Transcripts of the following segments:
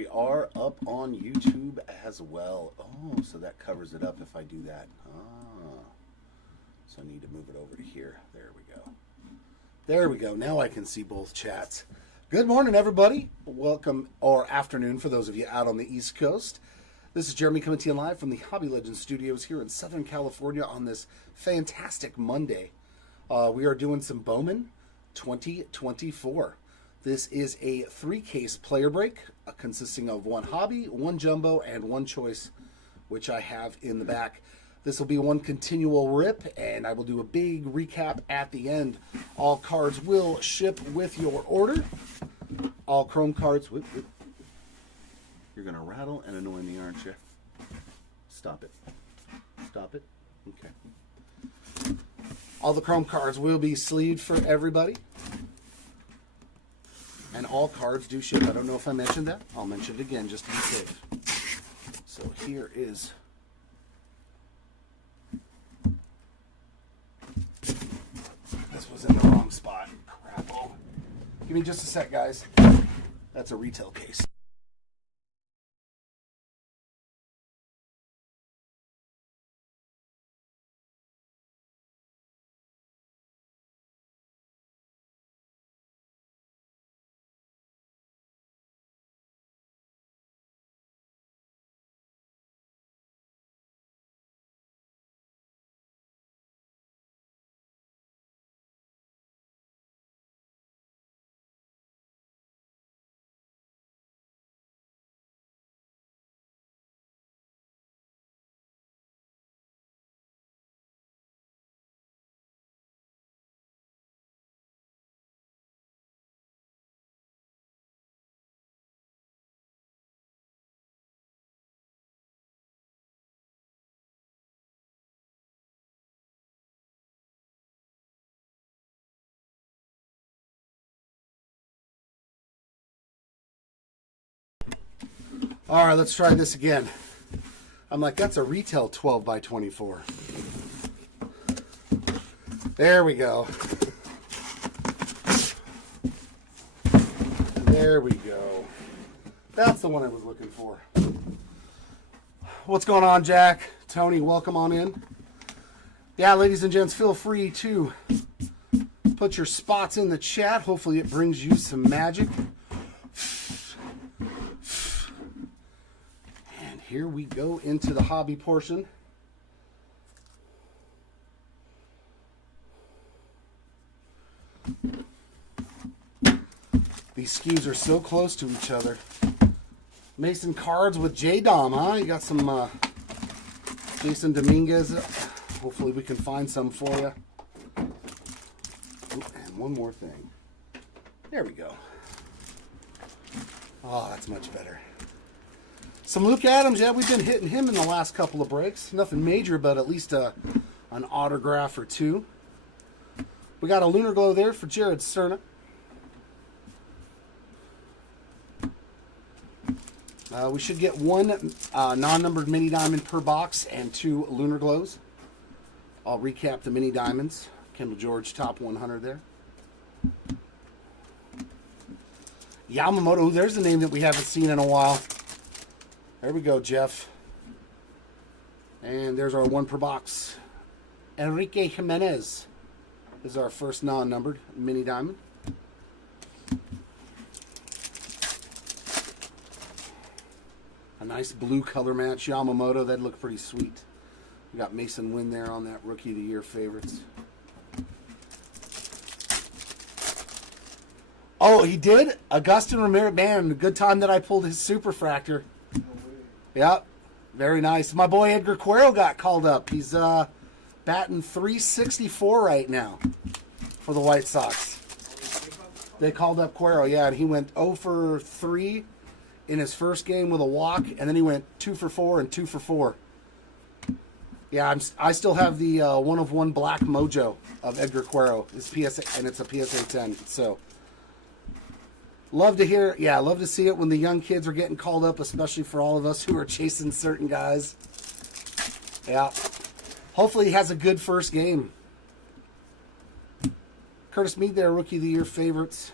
we are up on YouTube as well. Oh, so that covers it up if I do that. Ah, so I need to move it over to here. There we go. There we go. Now I can see both chats. Good morning, everybody. Welcome, or afternoon for those of you out on the East Coast. This is Jeremy coming to you live from the Hobby Legends Studios here in Southern California on this fantastic Monday. We are doing some BOWMAN 2024. This is a 3-case player break consisting of one hobby, one jumbo, and one choice, which I have in the back. This will be one continual rip, and I will do a big recap at the end. All cards will ship with your order. All Chrome cards. Whoop, whoop. You're going to rattle and annoy me, aren't you? Stop it. Stop it. Okay. All the Chrome cards will be sleeved for everybody. And all cards do ship. I don't know if I mentioned that. I'll mention it again just to be safe. So here is... This was in the wrong spot. Crap. Oh. Give me just a sec, guys. That's a retail case. All right, let's try this again. I'm like, that's a retail 12 by 24. There we go. There we go. That's the one I was looking for. What's going on, Jack? Tony, welcome on in. Yeah, ladies and gents, feel free to put your spots in the chat. Hopefully it brings you some magic. Here we go into the hobby portion. These SKUs are so close to each other. Mason cards with J-Dom, huh? You got some Jason Dominguez. Hopefully we can find some for you. Ooh, and one more thing. There we go. Oh, that's much better. Some Luke Adams, yeah, we've been hitting him in the last couple of breaks. Nothing major, but at least an autograph or two. We got a Lunar Glow there for Jared Cerna. We should get one non-numbered mini diamond per box and 2 Lunar Glows. I'll recap the mini diamonds. Kendall George, top 100 there. Yamamoto, there's a name that we haven't seen in a while. There we go, Jeff. And there's our 1 per box. Enrique Jimenez is our first non-numbered mini diamond. A nice blue color match. Yamamoto, that'd look pretty sweet. We got Mason Wynn there on that Rookie of the Year favorites. Oh, he did? Agustin Ramirez, man, good time that I pulled his Superfractor. Yep, very nice. My boy Edgar Cuero got called up. He's batting .364 right now for the White Sox. They called up Cuero, yeah, and he went 0 for 3 in his first game with a walk, and then he went 2 for 4 and 2 for 4. Yeah, I still have the 1/1 black mojo of Edgar Cuero. His PSA, and it's a PSA 10. So. Love to hear, yeah, love to see it when the young kids are getting called up, especially for all of us who are chasing certain guys. Yeah. Hopefully he has a good first game. Curtis Mead there, Rookie of the Year favorites.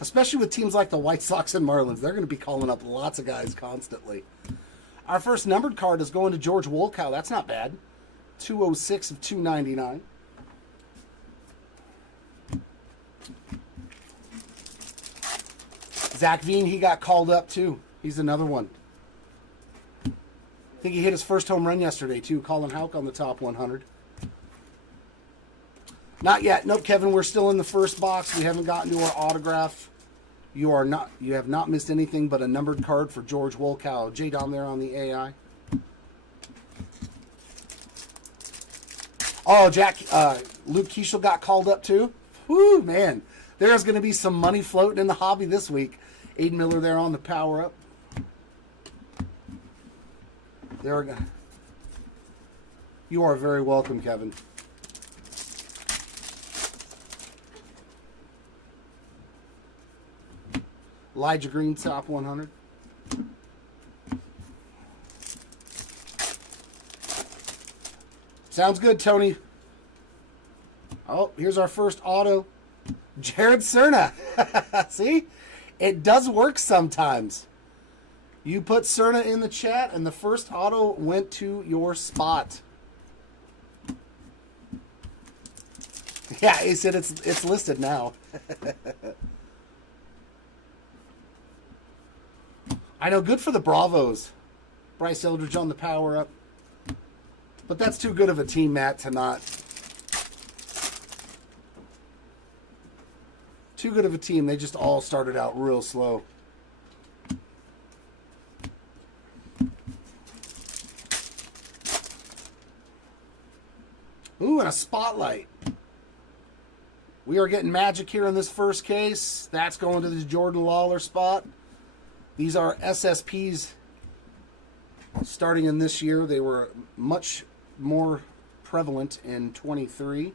Especially with teams like the White Sox and Marlins. They're going to be calling up lots of guys constantly. Our first numbered card is going to George Wolkow. That's not bad. 206 of 299. Zach Veen, he got called up too. He's another one. I think he hit his first home run yesterday too. Colin Houck on the top 100. Not yet. Nope, Kevin, we're still in the first box. We haven't gotten to our autograph. You have not missed anything but a numbered card for George Wolkow. J down there on the AI. Oh, Jack, Luke Keishel got called up too. Whoo, man. There's going to be some money floating in the hobby this week. Aiden Miller there on the power up. You are very welcome, Kevin. Elijah Green, top 100. Sounds good, Tony. Oh, here's our first auto. Jared Cerna. See? It does work sometimes. You put Cerna in the chat, and the first auto went to your spot. Yeah, he said it's listed now. I know, good for the Bravos. Bryce Eldridge on the power up. But that's too good of a team, Matt, to not. Too good of a team. They just all started out real slow. Ooh, and a spotlight. We are getting magic here in this first case. That's going to the Jordan Lawler spot. These are SSPs starting in this year. They were much more prevalent in 23.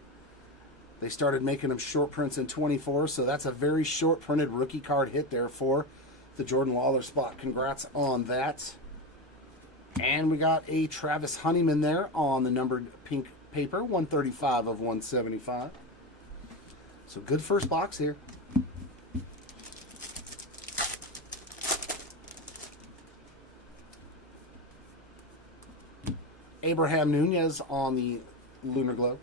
They started making them short prints in 24, so that's a very short printed rookie card hit there for the Jordan Lawler spot. Congrats on that. And we got a Travis Honeyman there on the numbered pink paper, 135 of 175. So good first box here. Abraham Nunez on the Lunar Glow.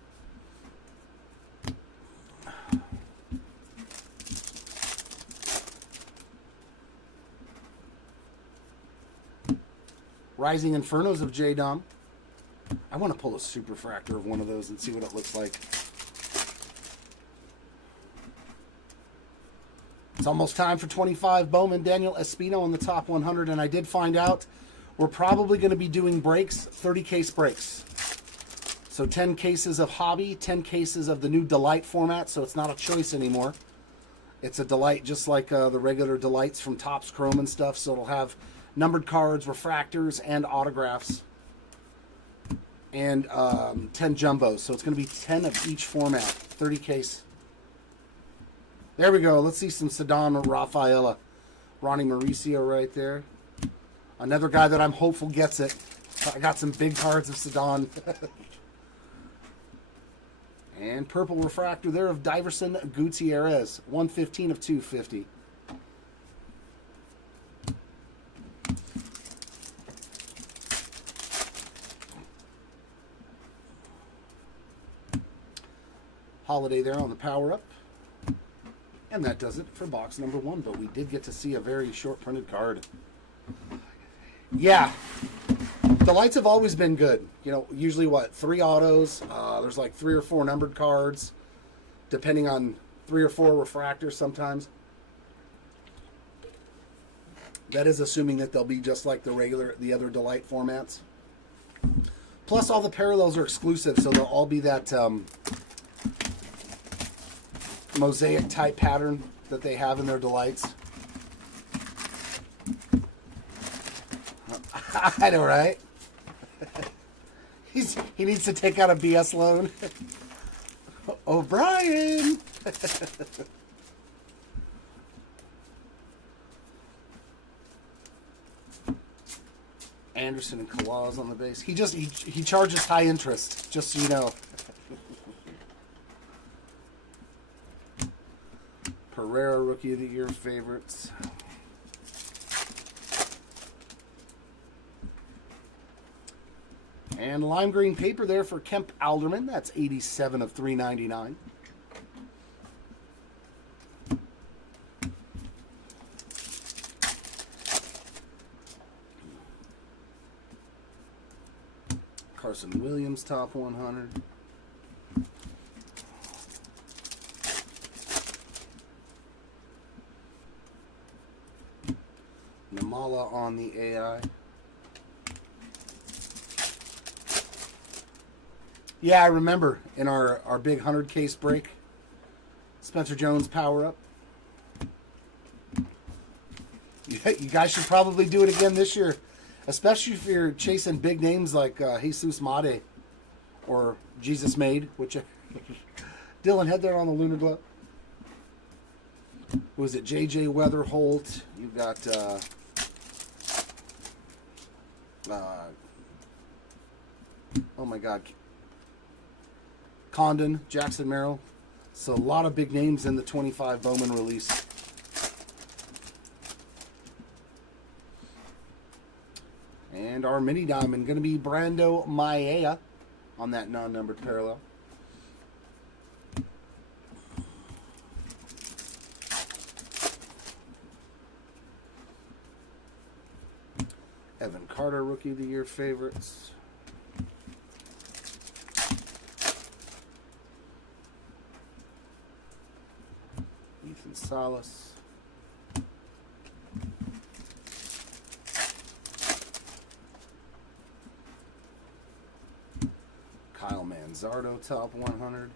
Rising Infernos of J-Dom. I want to pull a superfractor of one of those and see what it looks like. It's almost time for 25 Bowman. Daniel Espino on the top 100, and I did find out we're probably going to be doing breaks, 30-case breaks. So 10 cases of Hobby, 10 cases of the new Delight format, so it's not a choice anymore. It's a Delight just like the regular Delights from Topps Chrome and stuff, so it'll have numbered cards, refractors, and autographs. And 10 jumbos, so it's going to be 10 of each format, 30 case. There we go. Let's see some Cedon Rafaela. Ronnie Mauricio right there. Another guy that I'm hopeful gets it. I got some big cards of Cedon. And purple refractor there of Diverson Gutierrez. 115 of 250. Holiday there on the power up. And that does it for box number 1. But we did get to see a very short printed card. Yeah. The lights have always been good. You know, usually what? 3 autos. There's like 3 or 4 numbered cards. Depending on 3 or 4 refractors sometimes. That is assuming that they'll be just like the other Delight formats. Plus all the parallels are exclusive, so they'll all be that mosaic type pattern that they have in their Delights. I know, right? He needs to take out a BS loan. O'Brien. Anderson and Kawaz on the base. He charges high interest, just so you know. Pereira, Rookie of the Year favorites. And lime green paper there for Kemp Alderman. That's 87 of 399. Carson Williams, top 100. Namala on the AI. Yeah, I remember in our big 100 case break, Spencer Jones power up. You guys should probably do it again this year, especially if you're chasing big names like Jesus Made or Jesus Made, which Dylan had there on the Lunar Glow. Who was it? J.J. Weatherholt. You've got oh my God, Condon, Jackson Merrill. So a lot of big names in the 25 Bowman release. And our mini diamond going to be Brando Maia on that non-numbered parallel. Evan Carter, Rookie of the Year favorites. Ethan Salas. Kyle Manzardo, top 100.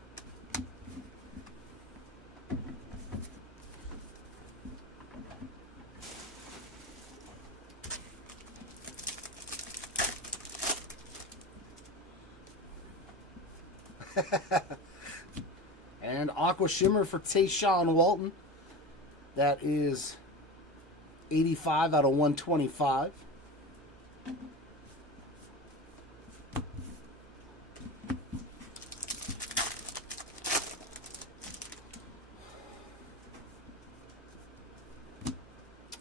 And Aqua Shimmer for Tayshawn Walton. That is 85 out of 125.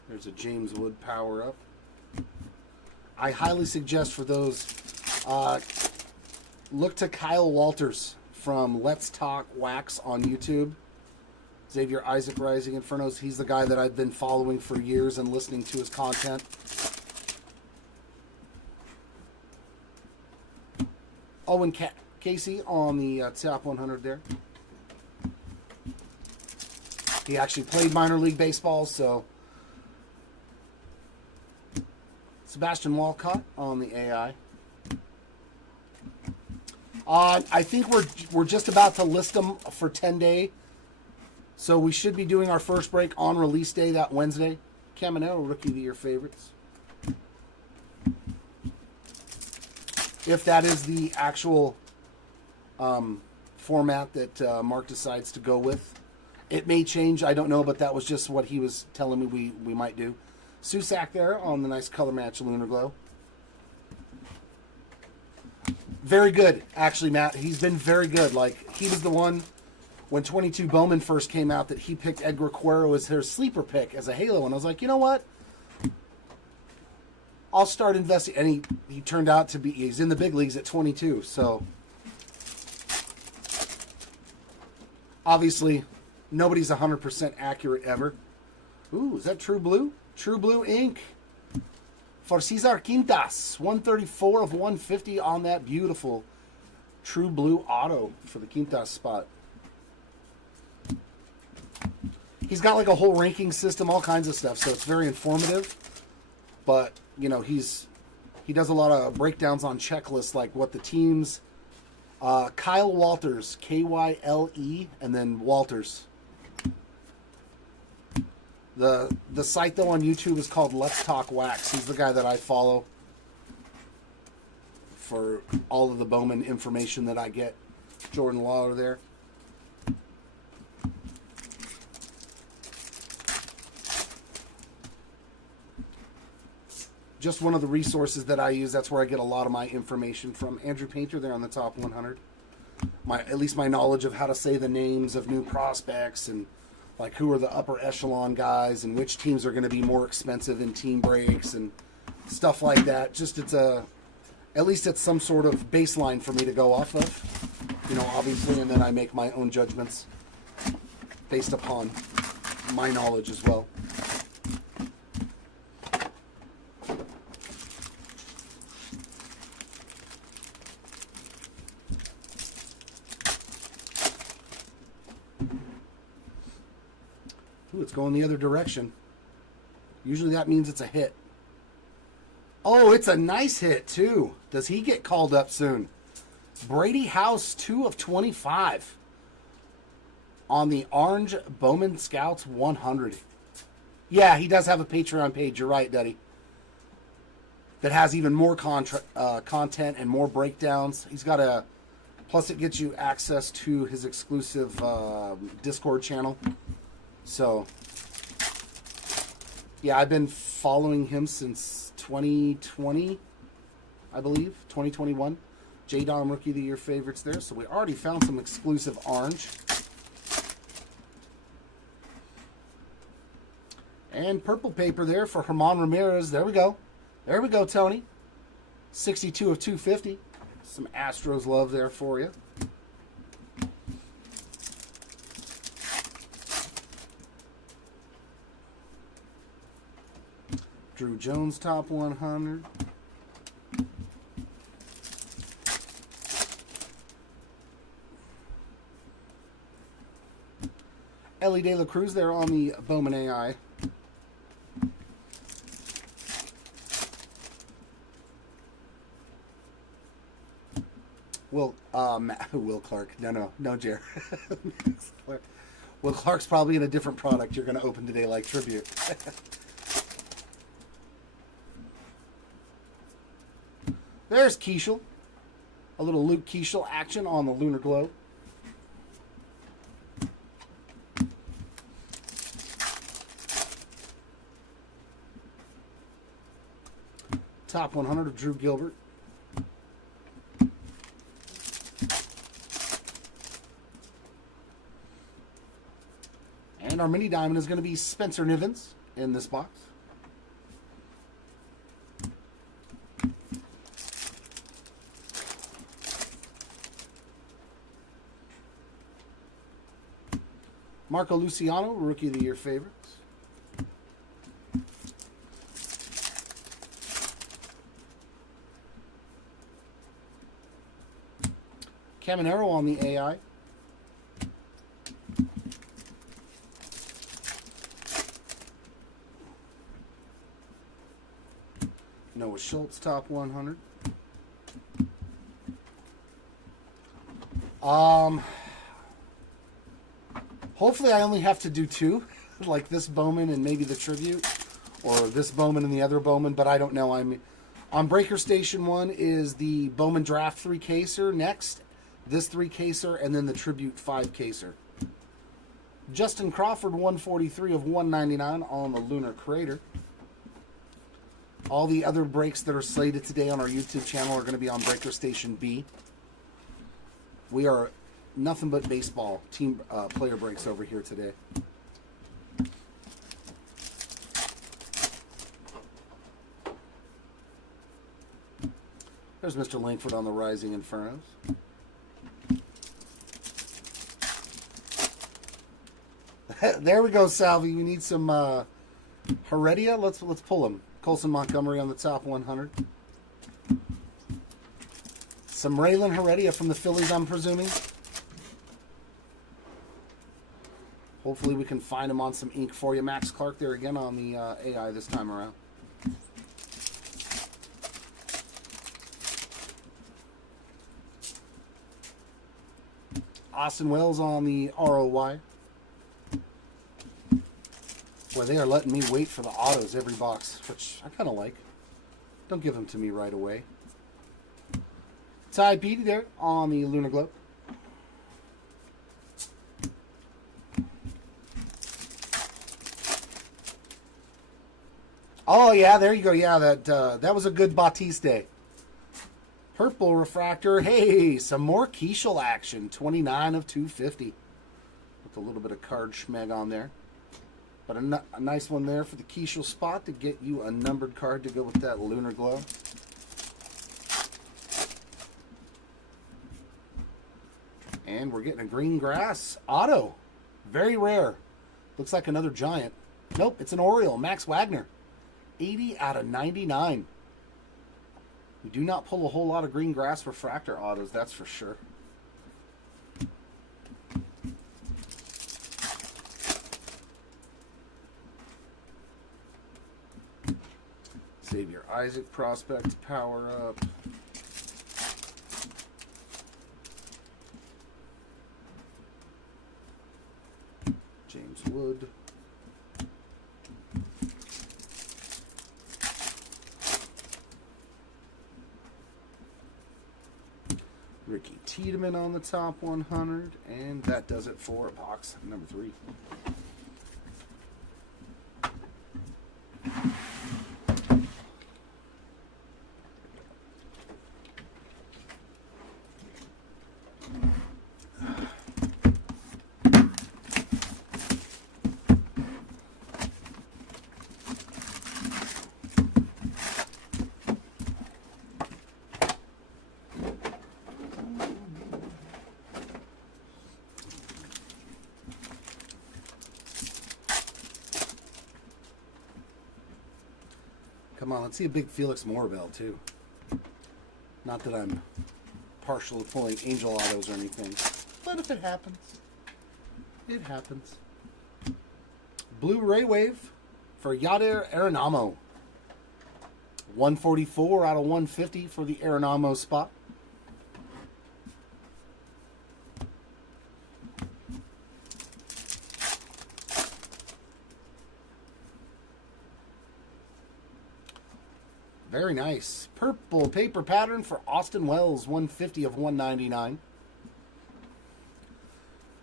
There's a James Wood power up. I highly suggest for those, look to Kyle Walters from Let's Talk Wax on YouTube. Xavier Isaac Rising Infernos. He's the guy that I've been following for years and listening to his content. Owen Casey on the top 100 there. He actually played minor league baseball, so. Sebastian Walcott on the AI. I think we're just about to list them for 10-day. So we should be doing our first break on release day that Wednesday. Caminero, Rookie of the Year favorites. If that is the actual format that Mark decides to go with. It may change, I don't know, but that was just what he was telling me we might do. Susak there on the nice color match Lunar Glow. Very good, actually, Matt. He's been very good. Like, he was the one when 22 Bowman first came out that he picked Edgar Cuero as his sleeper pick as a Halo. And I was like, you know what? I'll start investing. And he turned out to be, he's in the big leagues at 22. So, obviously, nobody's 100% accurate ever. Ooh, is that True Blue? True Blue ink for Cesar Quintas. 134 of 150 on that beautiful True Blue auto for the Quintas spot. He's got like a whole ranking system, all kinds of stuff, so it's very informative. But, you know, he does a lot of breakdowns on checklists, like what the teams. Kyle Walters, K-Y-L-E, and then Walters. The site, though, on YouTube is called Let's Talk Wax. He's the guy that I follow for all of the Bowman information that I get. Jordan Lawler there. Just one of the resources that I use. That's where I get a lot of my information from. Andrew Painter there on the top 100. At least my knowledge of how to say the names of new prospects and like who are the upper echelon guys and which teams are going to be more expensive in team breaks and stuff like that. Just at least it's some sort of baseline for me to go off of, you know, obviously, and then I make my own judgments based upon my knowledge as well. Ooh, it's going the other direction. Usually that means it's a hit. Oh, it's a nice hit, too. Does he get called up soon? Brady House, 2 of 25. On the Orange Bowman Scouts 100. Yeah, he does have a Patreon page. You're right, Duddy. That has even more content and more breakdowns. He's got a... Plus, it gets you access to his exclusive Discord channel. So, yeah, I've been following him since 2020, I believe, 2021. J-Dom Rookie of the Year favorites there. So we already found some exclusive orange. And purple paper there for Herman Ramirez. There we go. There we go, Tony. 62 of 250. Some Astros love there for you. Drew Jones, top 100. Ellie De La Cruz there on the Bowman AI. Will Clark. No, Jer. Will Clark's probably in a different product you're going to open today like Tribute. There's Keishel. A little Luke Keishel action on the Lunar Globe. Top 100 of Drew Gilbert. And our mini diamond is going to be Spencer Nivens in this box. Marco Luciano, Rookie of the Year favorites. Caminero on the AI. Noah Schultz, top 100. Hopefully I only have to do 2, like this Bowman and maybe the Tribute, or this Bowman and the other Bowman, but I don't know. I'm on Breaker Station 1 is the Bowman Draft 3 caser next, this 3 caser, and then the Tribute 5 caser. Justin Crawford, 143 of 199 on the Lunar Crater. All the other breaks that are slated today on our YouTube channel are going to be on Breaker Station B. We are nothing but baseball team player breaks over here today. There's Mr. Langford on the Rising Infernos. There we go, Salvi. We need some Heredia. Let's pull him. Colson Montgomery on the top 100. Some Raylan Heredia from the Phillies, I'm presuming. Hopefully we can find him on some ink for you. Max Clark there again on the AI this time around. Austin Wells on the ROY. Boy, they are letting me wait for the autos every box, which I kind of like. Don't give them to me right away. Ty Beatty there on the Lunar Globe. Oh, yeah, there you go. Yeah, that was a good Batiste. Purple refractor. Hey, some more Keishel action. 29 of 250. with a little bit of card schmeg on there. But a nice one there for the Keishel spot to get you a numbered card to go with that Lunar Glow. And we're getting a green grass auto. Very rare. Looks like another giant. Nope, it's an Oriole, Max Wagner. 80 out of 99. We do not pull a whole lot of green grass refractor autos, that's for sure. Xavier Isaac prospect power up. James Wood. Ricky Tiedemann on the top 100, and that does it for box number 3. Come on, let's see a big Felix Morabel, too. Not that I'm partial to pulling angel autos or anything, but if it happens, it happens. Blue Ray Wave for Yadier Arenamo. 144 out of 150 for the Arenamo spot. Very nice. Purple paper pattern for Austin Wells, 150 of 199.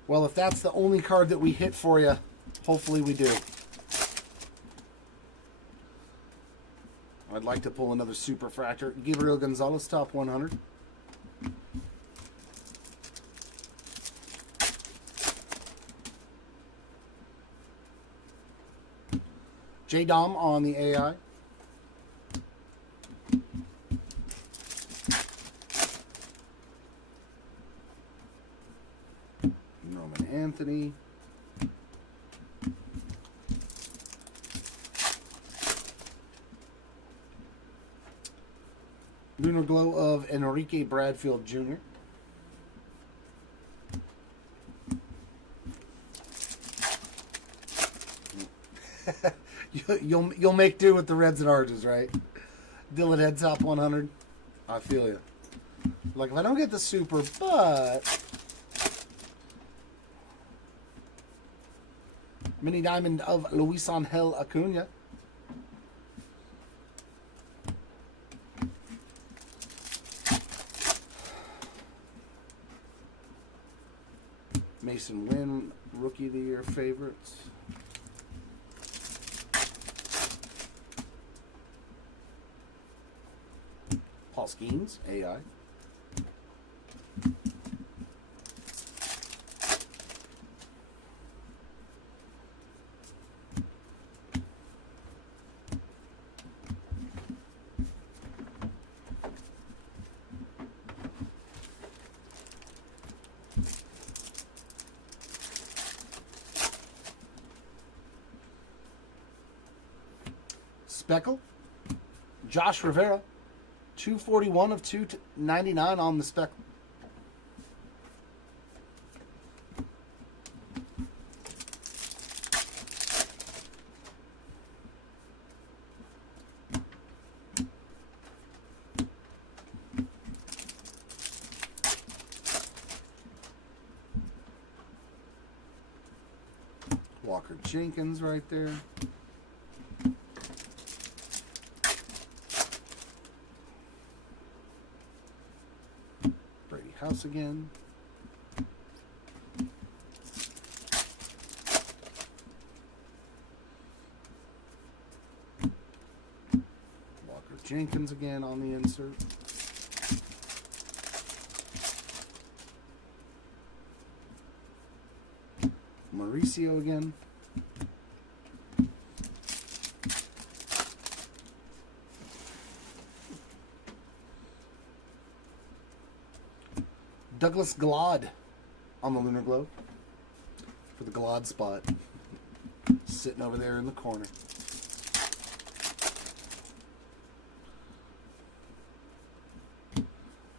Well, if that's the only card that we hit for you, hopefully we do. I'd like to pull another Super Fractor. Gabriel Gonzalez, top 100. J-Dom on the AI. Anthony. Lunar Glow of Enrique Bradfield Jr. You'll make do with the reds and oranges, right? Dylan Head top 100. I feel you. Like if I don't get the super, but Mini Diamond of Luis Angel Acuna. Mason Wynn, Rookie of the Year favorites. Paul Skeens, AI. Speckle, Josh Rivera, 241 of 299 on the Speckle. Walker Jenkins right there. House again. Walker Jenkins again on the insert. Mauricio again. Douglas Glod on the Lunar Globe for the Glod spot. Sitting over there in the corner.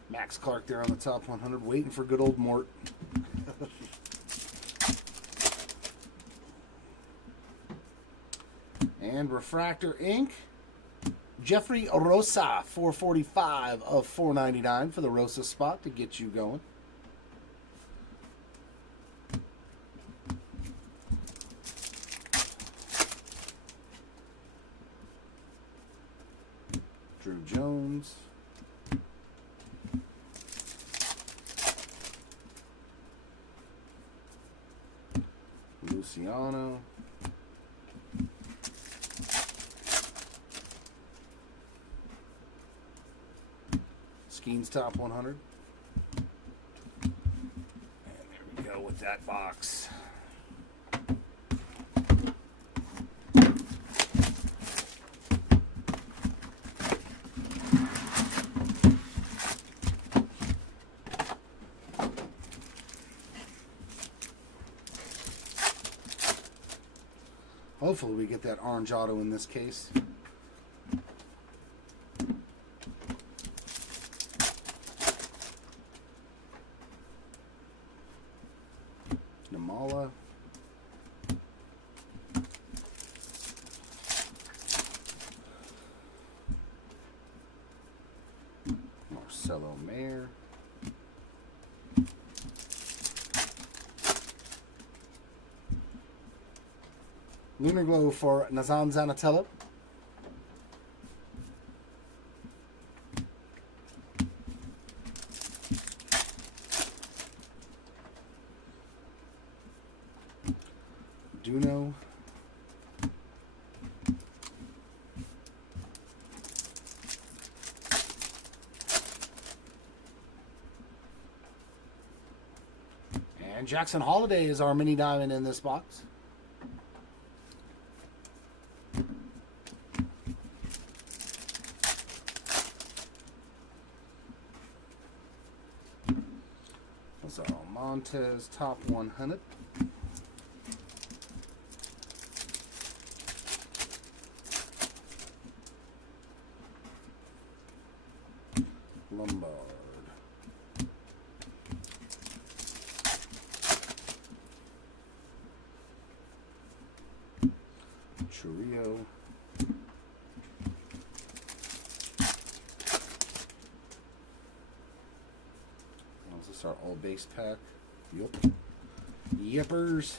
Max Clark there on the top 100, waiting for good old Mort. And Refractor Ink. Jeffrey Rosa, 445 of 499 for the Rosa spot to get you going. Drew Jones. Luciano. Skeens top 100. And there we go with that box. Hopefully we get that orange auto in this case. Namala. Marcelo Mayer. Lunar Glow for Nazan Zanatello. Duno. And Jackson Holiday is our mini diamond in this box. Those are Montez top 100. Lombard. Churrillo. Is this our all base pack? Yup. Yippers.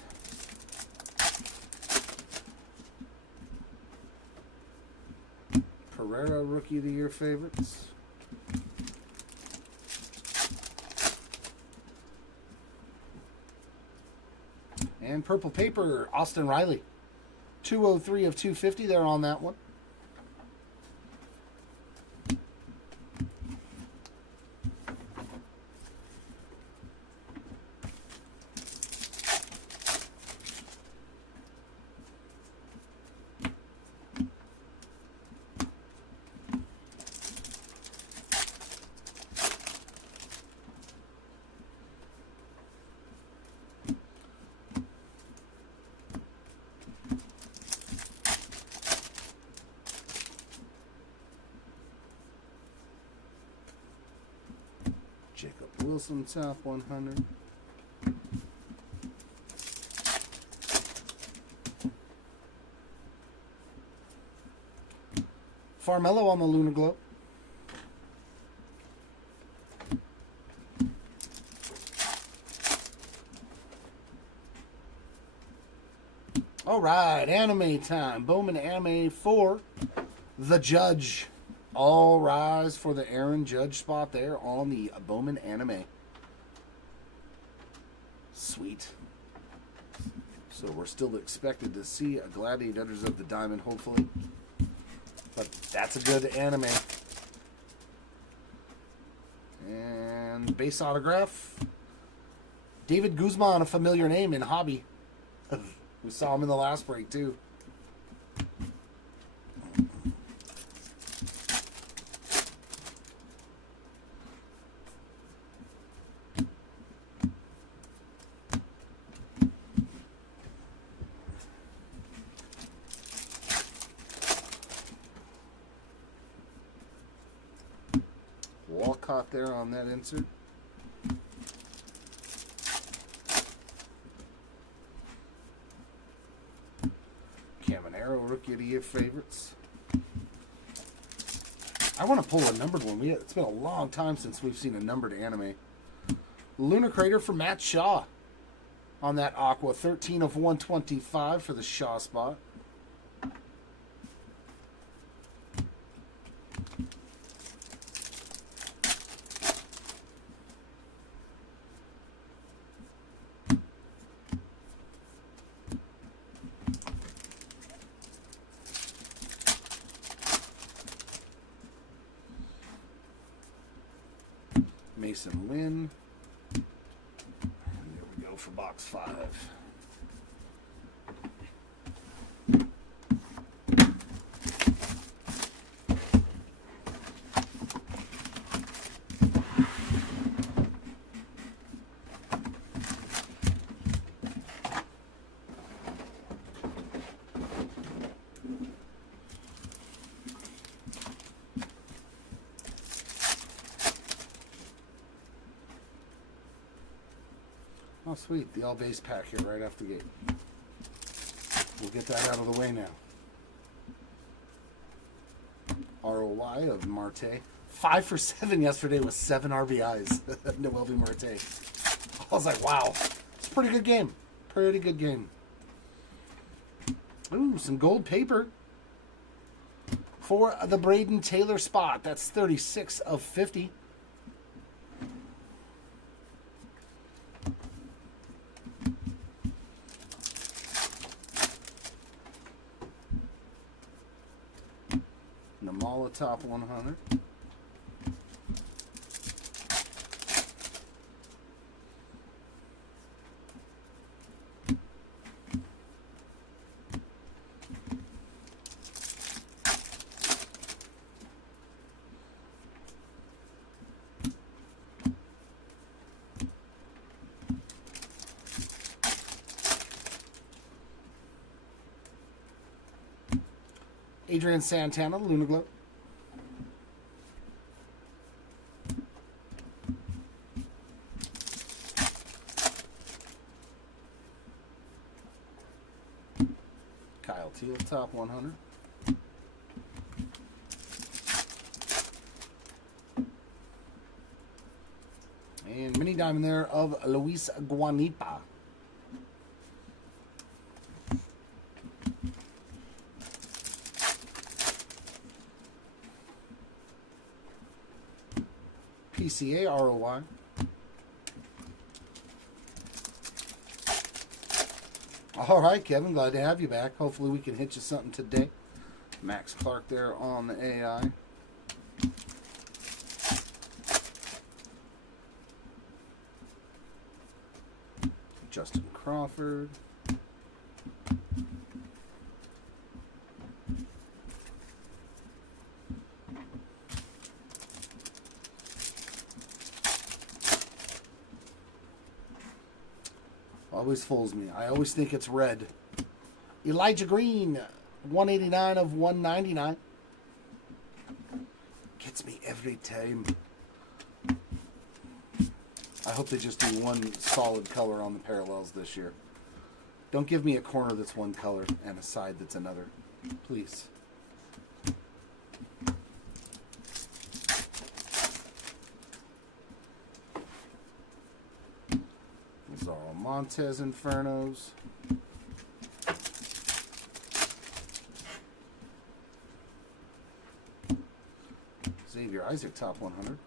Pereira, Rookie of the Year favorites. And Purple Paper, Austin Riley. 203 of 250 there on that one. Jacob Wilson, top 100. Farmello on the Lunar Globe. All right, anime time. Bowman Anime 4, The Judge. All rise for the Aaron Judge spot there on the Bowman Anime. Sweet. So we're still expected to see a Gladiators of the Diamond, hopefully. But that's a good anime. And base autograph. David Guzman, a familiar name in hobby. We saw him in the last break, too. Walcott there on that insert. Caminero, rookie of the year favorites. I want to pull a numbered one. It's been a long time since we've seen a numbered anime. Lunar Crater for Matt Shaw on that Aqua. 13 of 125 for the Shaw spot. Mason Wynn. And there we go for box 5. Oh, sweet. The all-base pack here right off the gate. We'll get that out of the way now. ROI of Marte. 5 for 7 yesterday with 7 RBIs. Noelvi Marte. I was like, wow. It's a pretty good game. Pretty good game. Ooh, some gold paper for the Braden Taylor spot. That's 36 of 50. Namala top 100. Adrian Santana, Lunar Glow. Kyle Teal, top 100. And mini diamond there of Luis Guanipa. PCA ROY. All right, Kevin. Glad to have you back. Hopefully we can hit you something today. Max Clark there on the AI. Justin Crawford. Always fools me. I always think it's red. Elijah Green, 189 of 199. Gets me every time. I hope they just do one solid color on the parallels this year. Don't give me a corner that's one color and a side that's another. Please. Zaro Montez Infernos. Xavier Isaac top 100.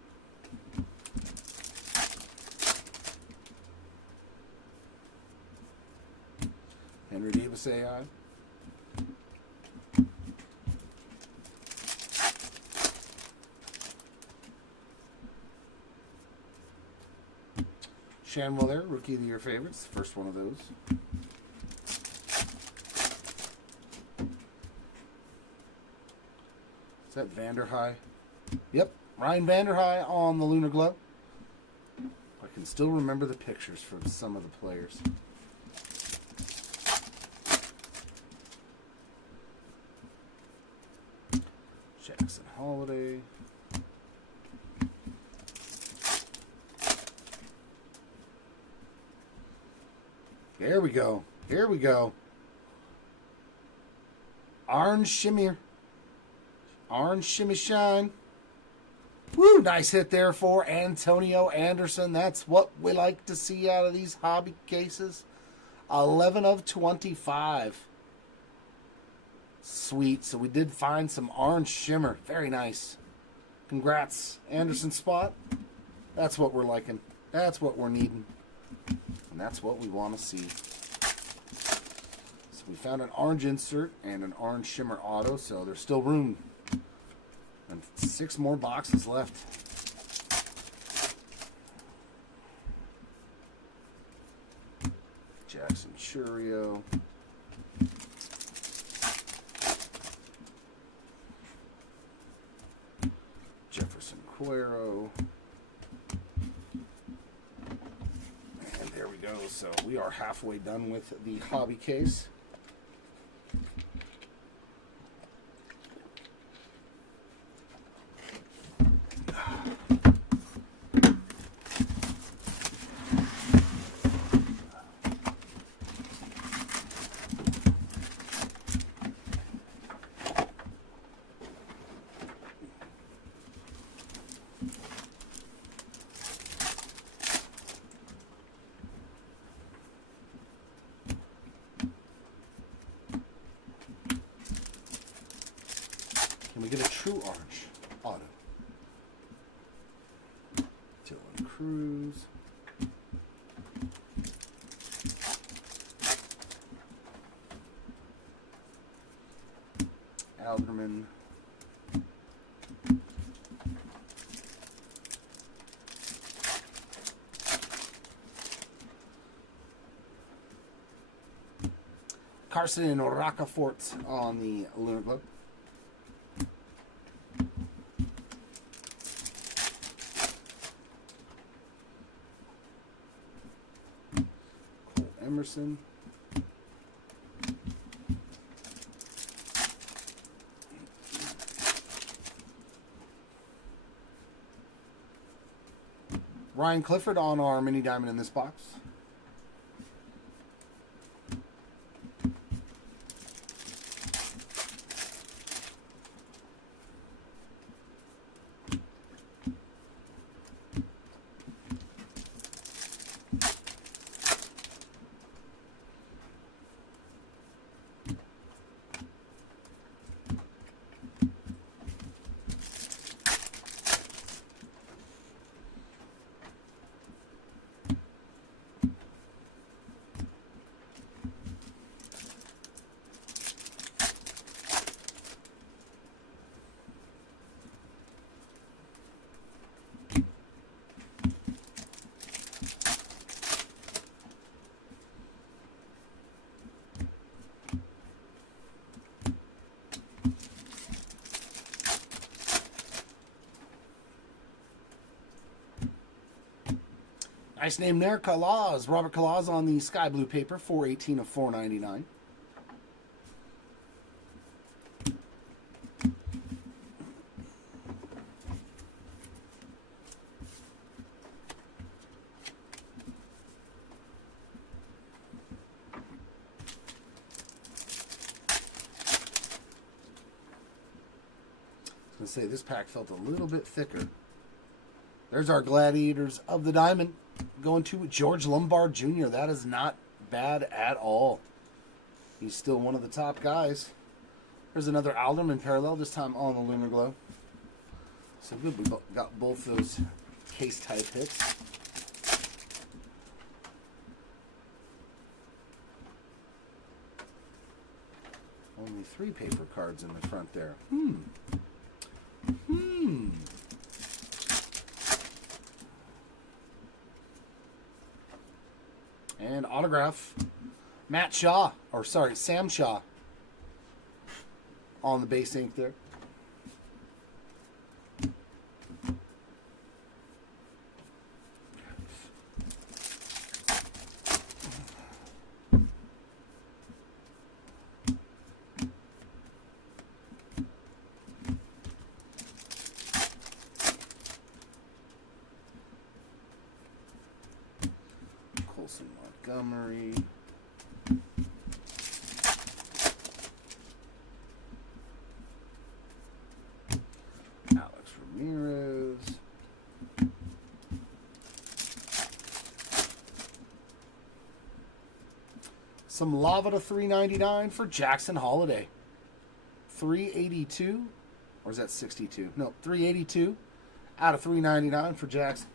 Henry Davis AI. Shanwell there, rookie of the year favorites. First one of those. Is that Vanderhei? Yep, Ryan Vanderhei on the Lunar Glow. I can still remember the pictures from some of the players. Jackson Holiday. There we go. Here we go. Orange Shimmer. Orange Shimmy Shine. Woo! Nice hit there for Antonio Anderson. That's what we like to see out of these hobby cases. 11 of 25. Sweet. So we did find some orange shimmer. Very nice. Congrats, Anderson spot. That's what we're liking. That's what we're needing. And that's what we want to see. So we found an orange insert and an orange shimmer auto. So there's still room. And 6 more boxes left. Jackson Churio. Jefferson Cuero. And there we go. So we are halfway done with the hobby case. Can we get a true orange auto? Dylan Cruz. Alderman. Carson and Rocafort on the Lunar Globe. Emerson. Ryan Clifford on our mini diamond in this box. Nice name there, Kalaz. Robert Kalaz on the sky blue paper, 418 of 499. I was going to say, this pack felt a little bit thicker. There's our Gladiators of the Diamond. Going to George Lombard Jr. That is not bad at all. He's still one of the top guys. There's another Alderman parallel, this time on the Lunar Glow. So good, we got both those case type hits. Only 3 paper cards in the front there. And autograph, Matt Shaw, or sorry, Sam Shaw on the base ink there. Montgomery. Alex Ramirez. Some lava to $3.99 for Jackson Holiday. 382, or is that 62? No, 382 out of 399 for Jackson.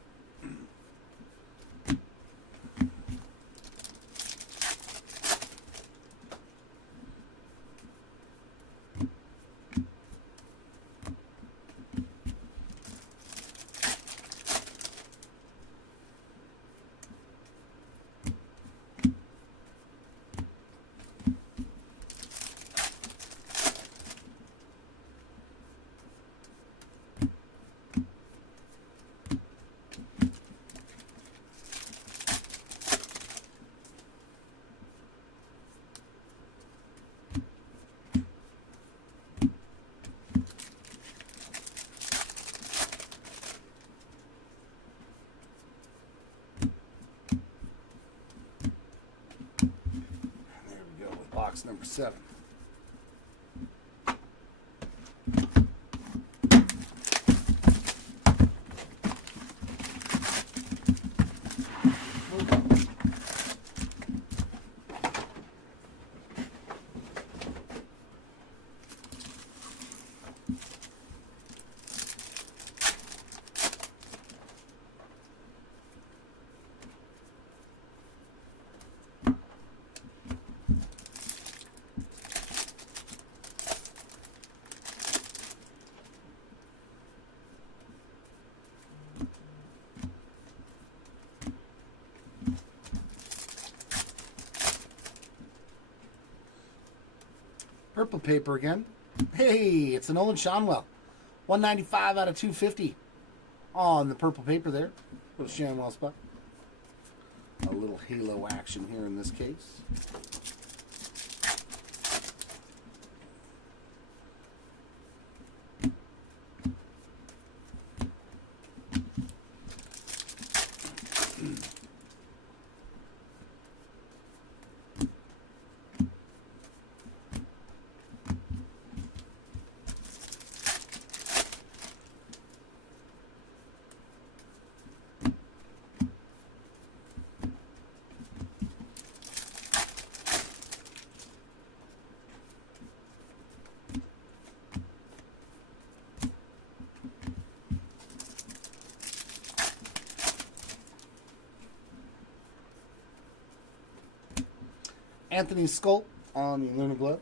Box number 7. Purple paper again. Hey, it's an Nolan Shanwell. 195 out of 250 on the purple paper there. Little Shanwell spot. A little halo action here in this case. Anthony Sculp on the Luna Glove.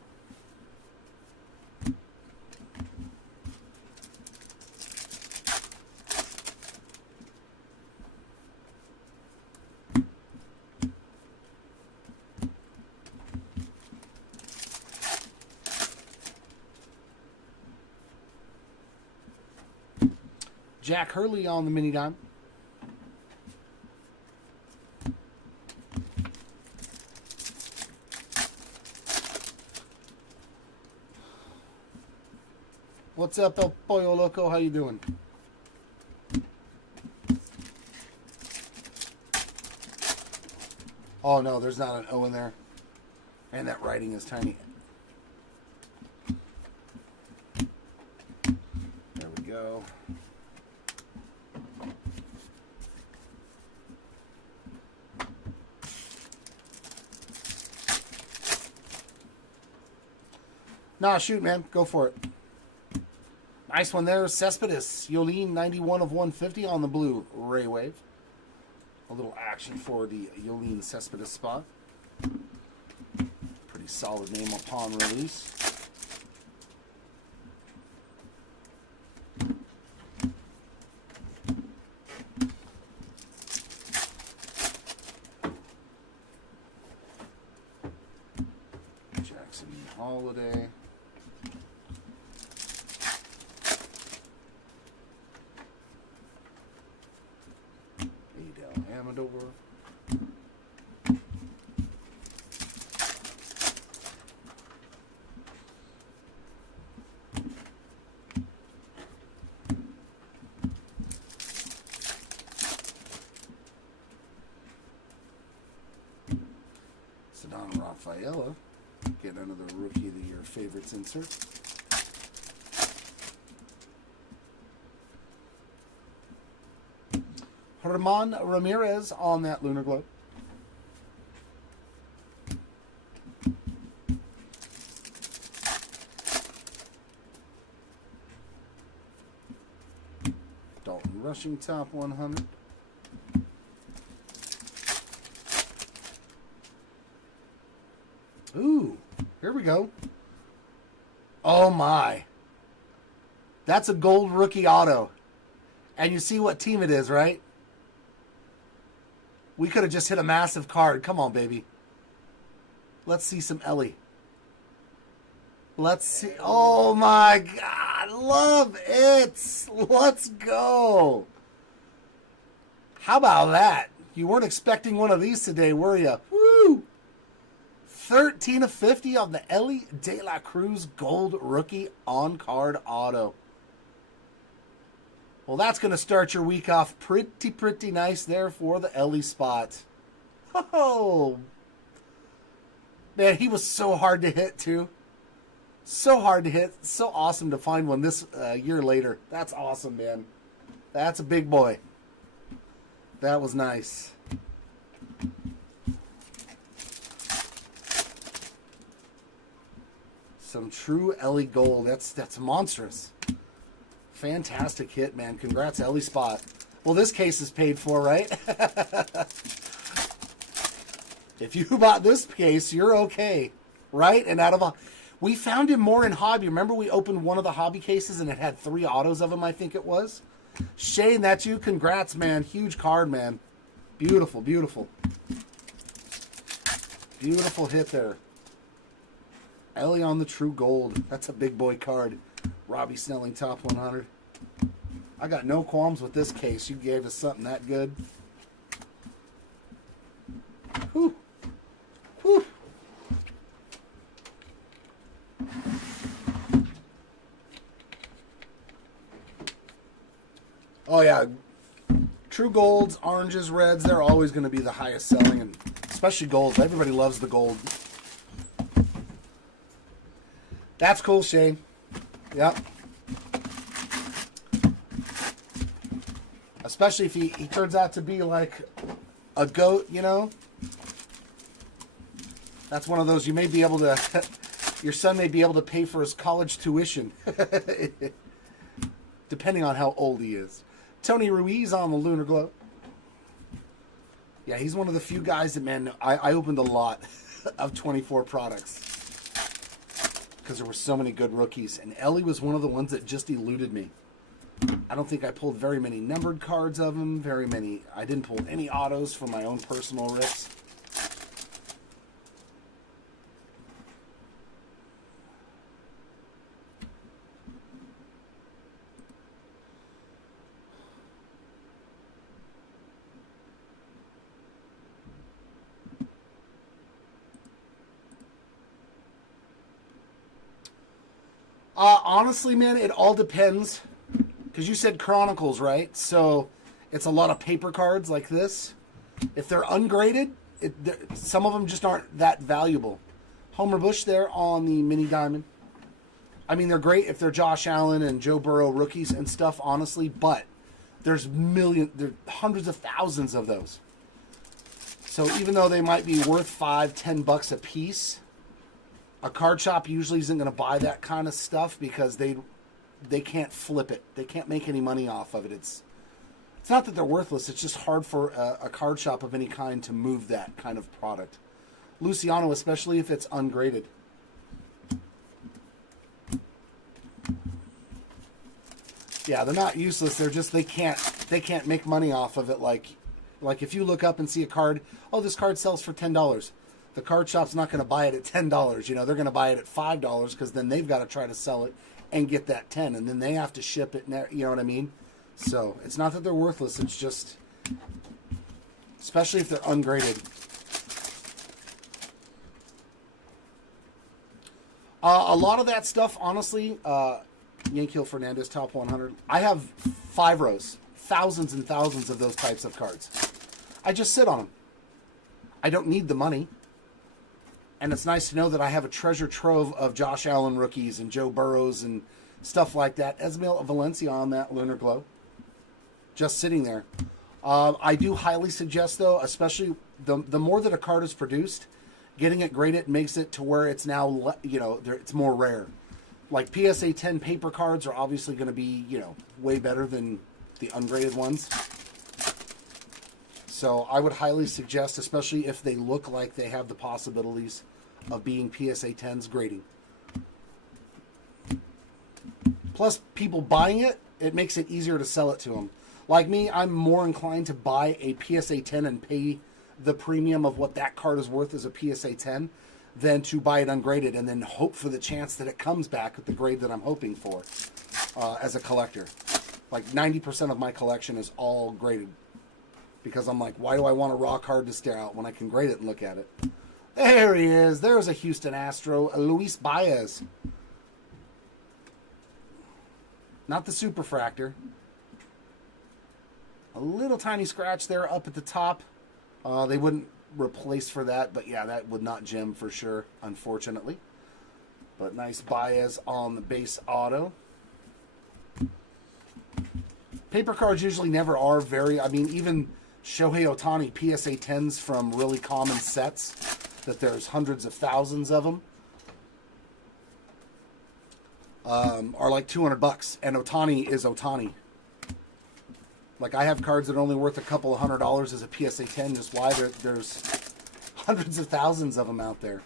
Jack Hurley on the mini dime. What's up, El Pollo Loco? How you doing? Oh no, there's not an O in there. And that writing is tiny. There we go. Nah, shoot, man. Go for it. Nice one there. Cespedes. Yolene, 91 of 150 on the blue Ray Wave. A little action for the Yolene Cespedes spot. Pretty solid name upon release. Jackson Holiday. Amador. Rafaela. Get another Rookie of the Year favorites insert. Herman Ramirez on that Lunar Globe. Dalton Rushing top 100. Ooh, here we go. Oh my. That's a gold rookie auto. And you see what team it is, right? We could have just hit a massive card. Come on, baby. Let's see some Ellie. Let's see. Oh my God. Love it. Let's go. How about that? You weren't expecting one of these today, were you? Woo! 13 of 50 on the Ellie De La Cruz gold rookie on-card auto. Well, that's going to start your week off pretty nice there for the Ellie spot. Oh, man, he was so hard to hit, too. So hard to hit. So awesome to find one this year later. That's awesome, man. That's a big boy. That was nice. Some true Ellie gold. That's monstrous. Fantastic hit, man. Congrats, Ellie spot. Well, this case is paid for, right? If you bought this case, you're okay, right? And out of a... We found him more in hobby. Remember we opened one of the hobby cases and it had 3 autos of him, I think it was? Shane, that's you. Congrats, man. Huge card, man. Beautiful, beautiful. Beautiful hit there. Ellie on the true gold. That's a big boy card. Robbie Snelling, top 100. I got no qualms with this case. You gave us something that good. Whew. Whew. Oh, yeah. True golds, oranges, reds, they're always going to be the highest selling, and especially golds. Everybody loves the gold. That's cool, Shane. Yep. Especially if he turns out to be like a goat, you know. That's one of those you may be able to, your son may be able to pay for his college tuition. Depending on how old he is. Tony Ruiz on the Lunar Globe. Yeah, he's one of the few guys that, man, I opened a lot of 24 products. Because there were so many good rookies. And Ellie was one of the ones that just eluded me. I don't think I pulled very many numbered cards of him. I didn't pull any autos for my own personal risks. Honestly, man, it all depends. Because you said Chronicles, right? So it's a lot of paper cards like this. If they're ungraded, some of them just aren't that valuable. Homer Bush there on the mini diamond. I mean, they're great if they're Josh Allen and Joe Burrow rookies and stuff, honestly. But there's hundreds of thousands of those. So even though they might be worth $5-10 a piece, a card shop usually isn't going to buy that kind of stuff because they can't flip it. They can't make any money off of it. It's not that they're worthless. It's just hard for a card shop of any kind to move that kind of product. Luciano, especially if it's ungraded. Yeah, they're not useless. They're just they can't make money off of it. Like if you look up and see a card, oh, this card sells for $10. The card shop's not going to buy it at $10. You know, they're going to buy it at $5 because then they've got to try to sell it and get that 10, and then they have to ship it. You know what I mean? So it's not that they're worthless. It's just, especially if they're ungraded. A lot of that stuff, honestly, Yankiel Fernandez top 100. I have 5 rows, thousands and thousands of those types of cards. I just sit on them. I don't need the money. And it's nice to know that I have a treasure trove of Josh Allen rookies and Joe Burrows and stuff like that. Esmail Valencia on that Lunar Glow. Just sitting there. I do highly suggest, though, especially the more that a card is produced, getting it graded makes it to where it's now, it's more rare. Like PSA 10 paper cards are obviously going to be, way better than the ungraded ones. So I would highly suggest, especially if they look like they have the possibilities of being PSA 10s grading. Plus, people buying it, it makes it easier to sell it to them. Like me, I'm more inclined to buy a PSA 10 and pay the premium of what that card is worth as a PSA 10 than to buy it ungraded and then hope for the chance that it comes back at the grade that I'm hoping for as a collector. Like 90% of my collection is all graded because I'm like, why do I want a raw card to stare out when I can grade it and look at it? There he is. There's a Houston Astro, Luis Baez. Not the Superfractor. A little tiny scratch there up at the top. They wouldn't replace for that, but yeah, that would not gem for sure, unfortunately. But nice Baez on the base auto. Paper cards usually never are very, even Shohei Ohtani PSA 10s from really common sets, that there's hundreds of thousands of them, are like $200, and Ohtani is Ohtani. Like, I have cards that are only worth a couple of $100 as a PSA 10. Just why there's hundreds of thousands of them out there.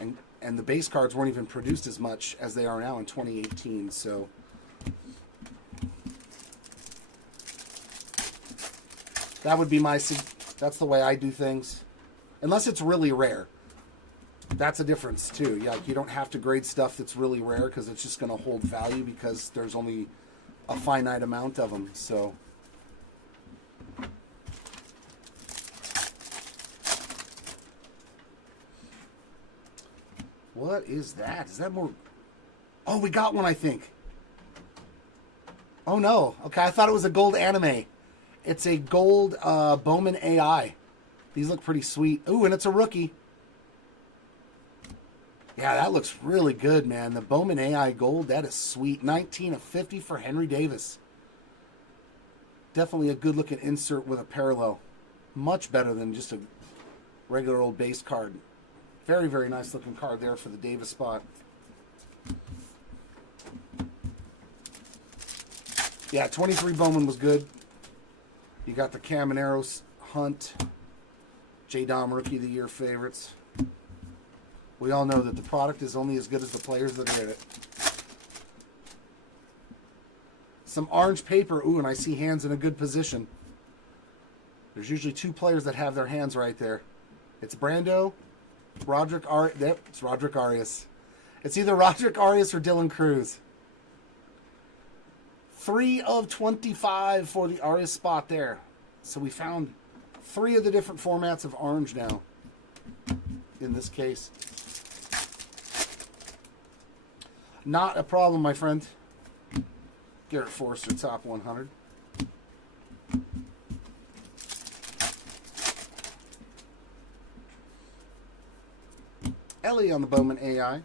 And the base cards weren't even produced as much as they are now in 2018. So that would be that's the way I do things. Unless it's really rare. That's a difference, too. Yeah, you don't have to grade stuff that's really rare because it's just going to hold value because there's only a finite amount of them. So what is that? Is that more? Oh, we got one, I think. Oh, no. Okay, I thought it was a gold anime. It's a gold BOWMAN AI. These look pretty sweet. Ooh, and it's a rookie. Yeah, that looks really good, man. The BOWMAN AI gold, that is sweet. 19 of 50 for Henry Davis. Definitely a good-looking insert with a parallel. Much better than just a regular old base card. Very, very nice-looking card there for the Davis spot. Yeah, 23 BOWMAN was good. You got the Camaneros, Hunt, J-Dom Rookie of the Year favorites. We all know that the product is only as good as the players that are in it. Some orange paper. Ooh, and I see hands in a good position. There's usually two players that have their hands right there. It's Brando, Roderick Arias. Yep, it's Roderick Arias. It's either Roderick Arias or Dylan Cruz. 3 of 25 for the Arias spot there. So we found 3 of the different formats of orange now. In this case. Not a problem, my friend. Garrett Forster, top 100. Ellie on the BOWMAN AI.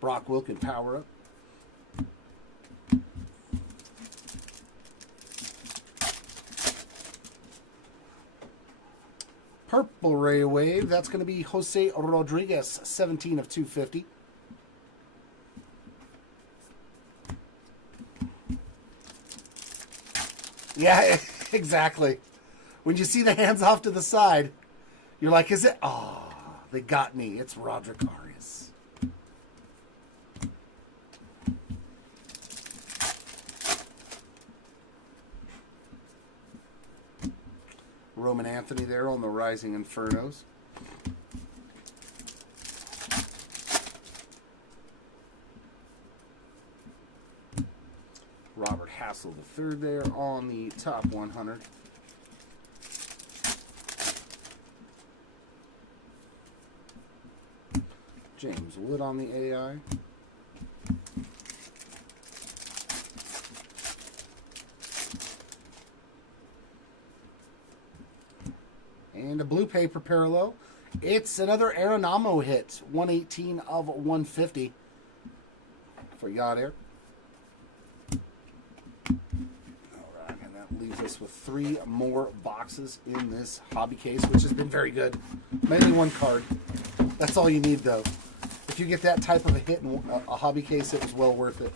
Brock Wilken power up. Purple Ray Wave, that's going to be Jose Rodriguez, 17 of 250. Yeah, exactly. When you see the hands off to the side, you're like, is it? Oh, they got me. It's Roderick Arias. Roman Anthony there on the Rising Infernos. Robert Hassel III there on the top 100. James Wood on the AI. And a blue paper parallel. It's another Aeronamo hit. 118 of 150 for Yacht Air. Alright, and that leaves us with 3 more boxes in this hobby case, which has been very good. Mainly 1 card. That's all you need, though. If you get that type of a hit in a hobby case, it was well worth it.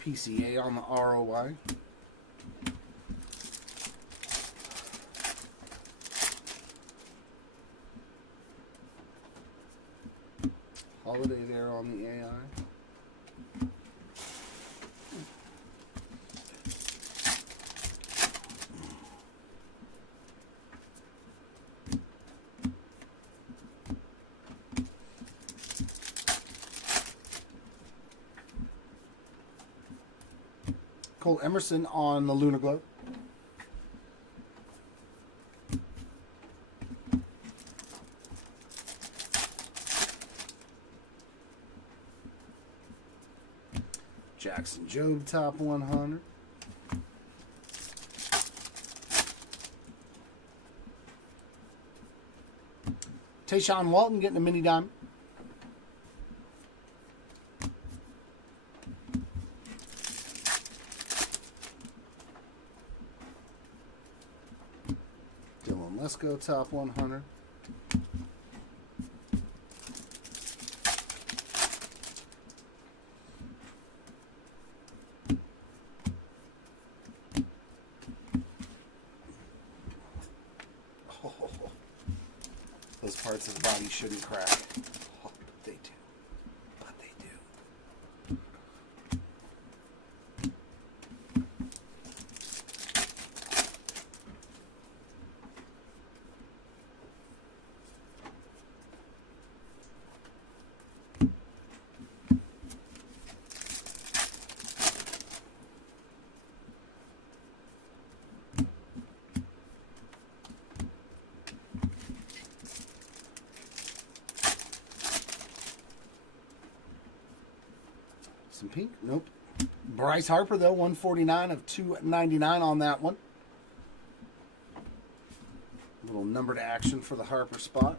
PCA on the ROI. Holiday there on the AI. Cole Emerson on the Lunar Globe. Jackson Jobe top 100. Tayshaun Walton getting a mini diamond. Dylan Lesko top 100. Those parts of the body shouldn't crack. Oh, but they do. But they do. Some pink? Nope. Bryce Harper, though, 149 of 299 on that one. A little numbered action for the Harper spot.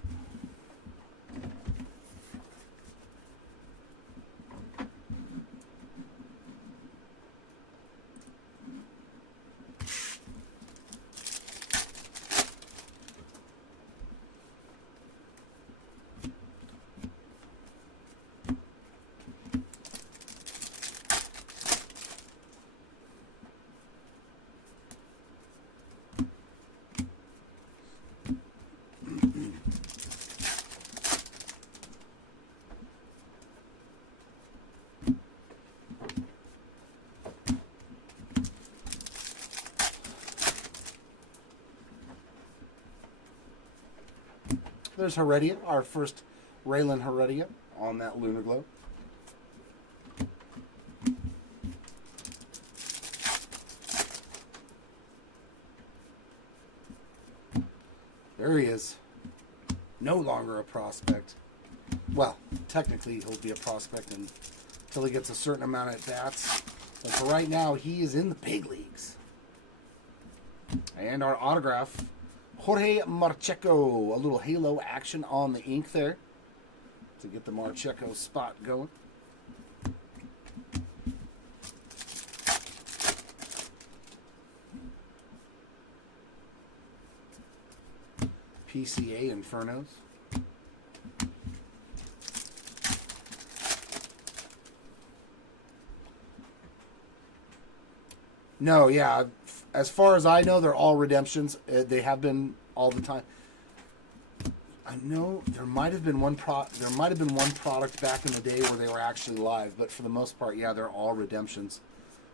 There's Heredia, our first Raylan Heredia on that Lunar Globe. There he is. No longer a prospect. Well, technically he'll be a prospect until he gets a certain amount of bats. But for right now, he is in the big leagues. And our autograph, Jorge Marcheco. A little halo action on the ink there to get the Marcheco spot going. PCA Infernos. No, yeah. As far as I know, they're all redemptions. They have been all the time. I know there might have been one product back in the day where they were actually live, but for the most part, yeah, they're all redemptions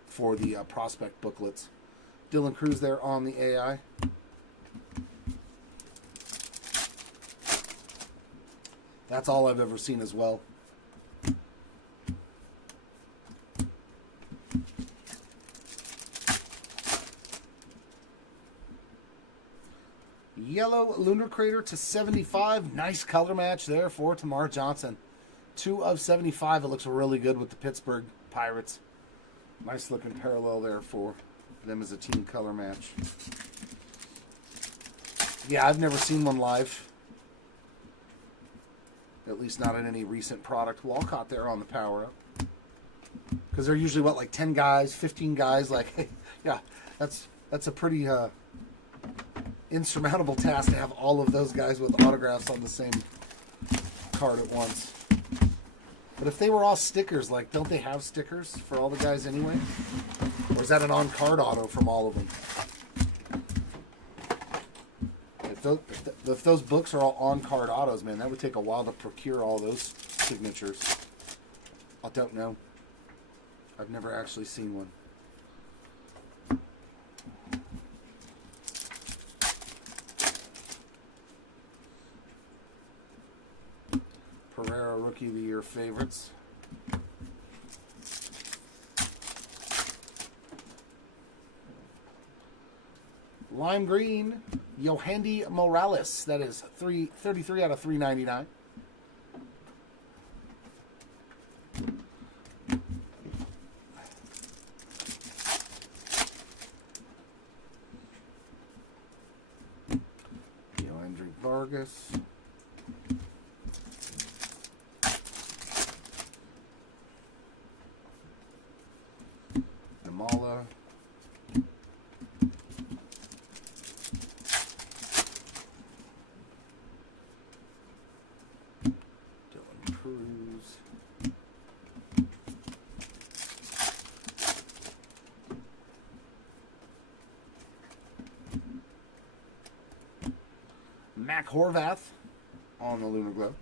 for the prospect booklets. Dylan Cruz there on the AI. That's all I've ever seen as well. Yellow Lunar Crater to 75. Nice color match there for Tamar Johnson. 2 of 75. It looks really good with the Pittsburgh Pirates. Nice looking parallel there for them as a team color match. Yeah, I've never seen one live. At least not in any recent product. Walcott there on the power-up. Because they're usually, what, like 10 guys, 15 guys? Like, yeah, that's a pretty insurmountable task to have all of those guys with autographs on the same card at once. But if they were all stickers, like, don't they have stickers for all the guys anyway? Or is that an on-card auto from all of them? If those books are all on-card autos, man, that would take a while to procure all those signatures. I don't know. I've never actually seen one. Pereira Rookie of the Year favorites. Lime green, Yohandy Morales. That is 33 out of 399. Yohandry Vargas. Namala. Mac Horvath on the Lunar Glow.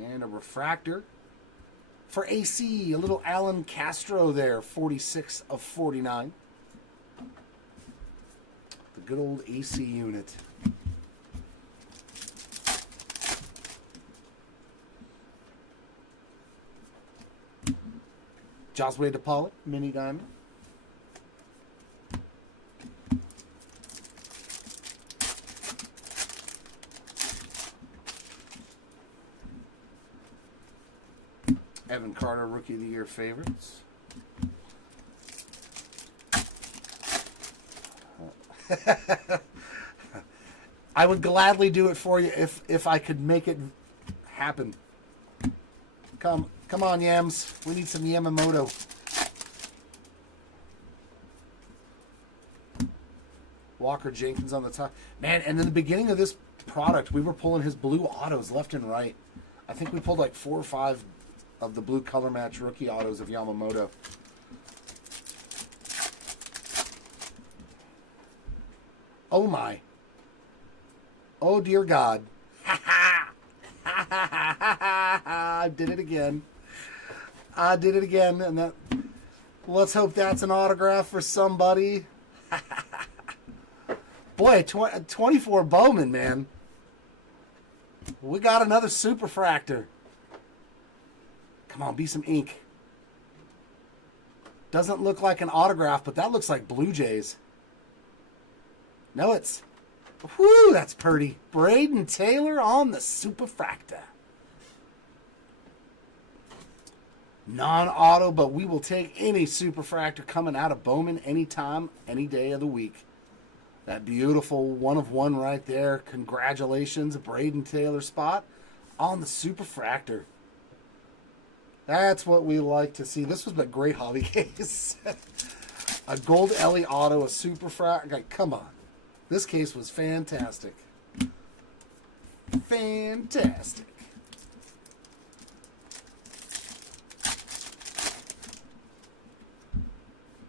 And a refractor for AC. A little Alan Castro there. 46 of 49. The good old AC unit. Josue DePaul, mini diamond. Evan Carter, Rookie of the Year favorites. I would gladly do it for you if I could make it happen. Come on, Yams. We need some Yamamoto. Walker Jenkins on the top. Man, and in the beginning of this product, we were pulling his blue autos left and right. I think we pulled like 4 or 5 of the blue color match rookie autos of Yamamoto. Oh my. Oh dear God. I did it again. And that. Let's hope that's an autograph for somebody. Boy, 24 Bowman, man. We got another Superfractor. Come on, be some ink. Doesn't look like an autograph, but that looks like Blue Jays. No, it's... Whew, that's pretty. Braden Taylor on the Superfractor. Non-auto, but we will take any Superfractor coming out of Bowman anytime, any day of the week. That beautiful 1 of 1 right there. Congratulations, Braden Taylor spot on the Superfractor. That's what we like to see. This was a great hobby case. A gold Ellie auto, a Superfractor. Like, come on. This case was fantastic. Fantastic.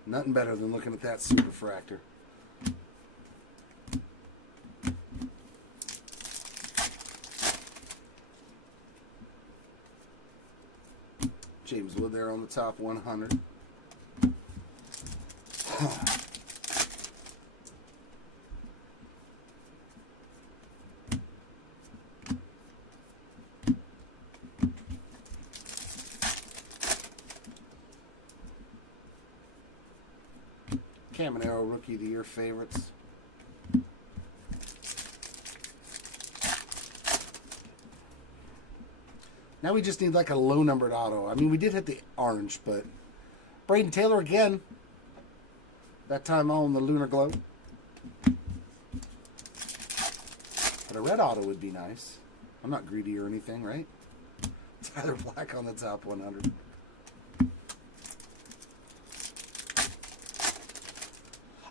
Nothing better than looking at that Superfractor. James Wood there on the top 100. Caminero Rookie of the Year favorites. Now we just need like a low numbered auto. I mean, we did hit the orange, but Braden Taylor again. That time on the Lunar Glow. But a red auto would be nice. I'm not greedy or anything, right? Tyler Black on the top 100.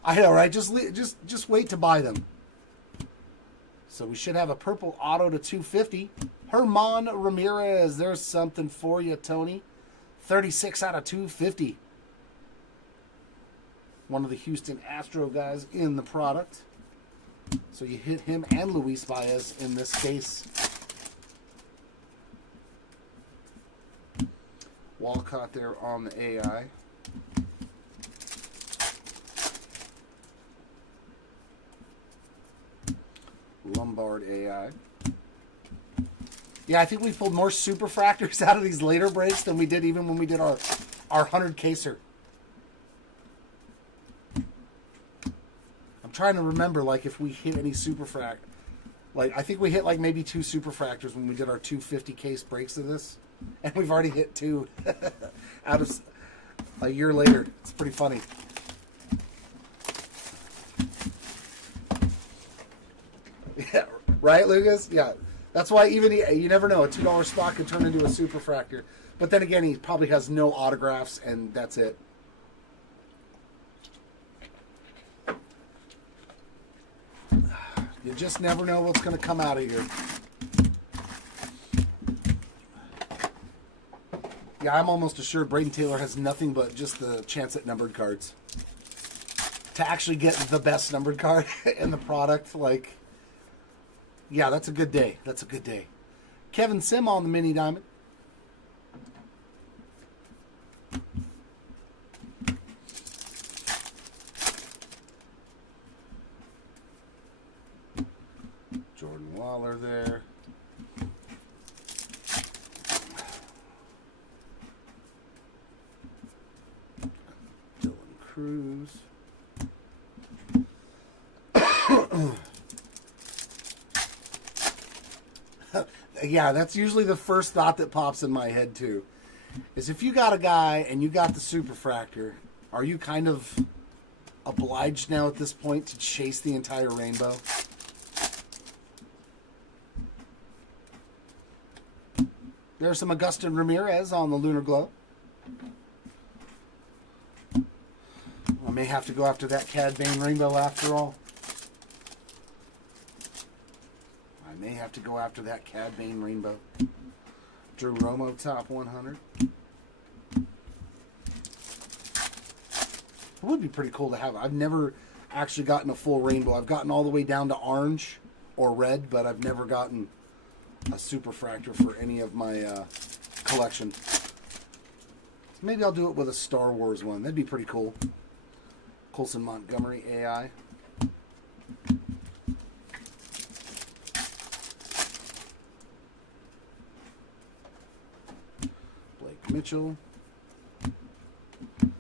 I know, right? Just wait to buy them. So we should have a purple auto to 250. Herman Ramirez. There's something for you, Tony. 36 out of 250. One of the Houston Astro guys in the product. So you hit him and Luis Baez in this case. Walcott there on the AI. Lombard AI. Yeah, I think we pulled more superfractors out of these later breaks than we did even when we did our 100 caser. I'm trying to remember, like, if we hit any superfract. Like, I think we hit, like, maybe 2 superfractors when we did our 250 case breaks of this. And we've already hit 2 out of a year later. It's pretty funny. Yeah, right, Lucas? Yeah. That's why even you never know. A $2 stock could turn into a superfractor. But then again, he probably has no autographs, and that's it. You just never know what's going to come out of here. Yeah, I'm almost assured Braden Taylor has nothing but just the chance at numbered cards. To actually get the best numbered card in the product, like... Yeah, that's a good day. That's a good day. Kevin Sim on the mini diamond. Jordan Waller there. Dylan Cruz. Yeah, that's usually the first thought that pops in my head too. Is if you got a guy and you got the superfractor, are you kind of obliged now at this point to chase the entire rainbow? There's some Agustin Ramirez on the Lunar Glow. I may have to go after that Cad Bane rainbow after all. May have to go after that Cad Bane rainbow. Drew Romo top 100. It would be pretty cool to have. I've never actually gotten a full rainbow. I've gotten all the way down to orange or red, but I've never gotten a superfractor for any of my collection. So maybe I'll do it with a Star Wars one. That'd be pretty cool. Colson Montgomery AI. Mitchell,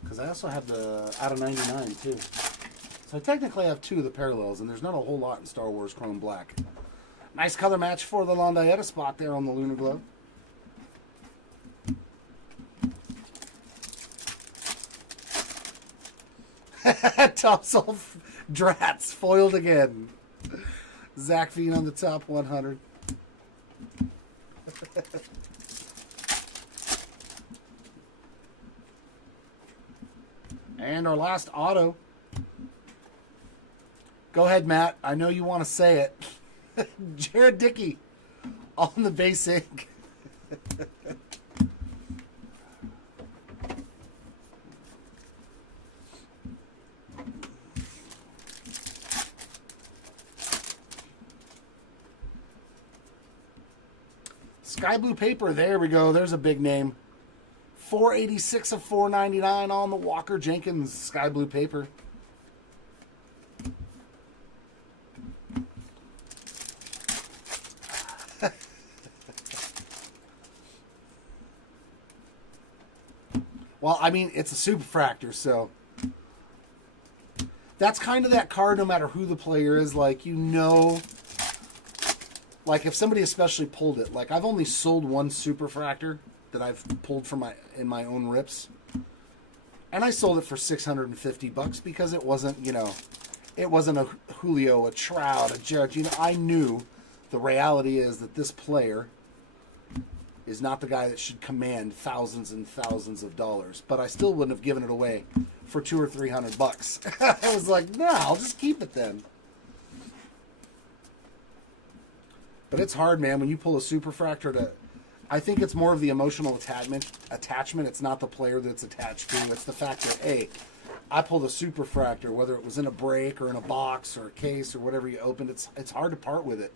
because I also have the out of 99 too. So I technically have 2 of the parallels, and there's not a whole lot in Star Wars Chrome Black. Nice color match for the Londietta spot there on the Lunar Glow. Top Self Drats foiled again. Zach Veen on the top 100. And our last auto. Go ahead, Matt. I know you want to say it. Jared Dickey on the base ink. Sky Blue Paper. There we go. There's a big name. 486 of 499 on the Walker Jenkins Sky Blue Paper. Well, I mean, it's a superfractor, so That's kind of that card no matter who the player is. Like, you know, like if somebody especially pulled it. Like, I've only sold one Superfractor that I've pulled from in my own rips. And I sold it for $650 because it wasn't, you know, it wasn't a Julio, a Trout, a Judge. You know, I knew the reality is that this player is not the guy that should command thousands and thousands of dollars. But I still wouldn't have given it away for $200 or $300. I was like, no, I'll just keep it then. But it's hard, man, when you pull a Superfractor to... I think it's more of the emotional attachment. It's not the player that's attached to. It's the fact that, hey, I pulled a Superfractor, whether it was in a break or in a box or a case or whatever you opened. It's hard to part with it.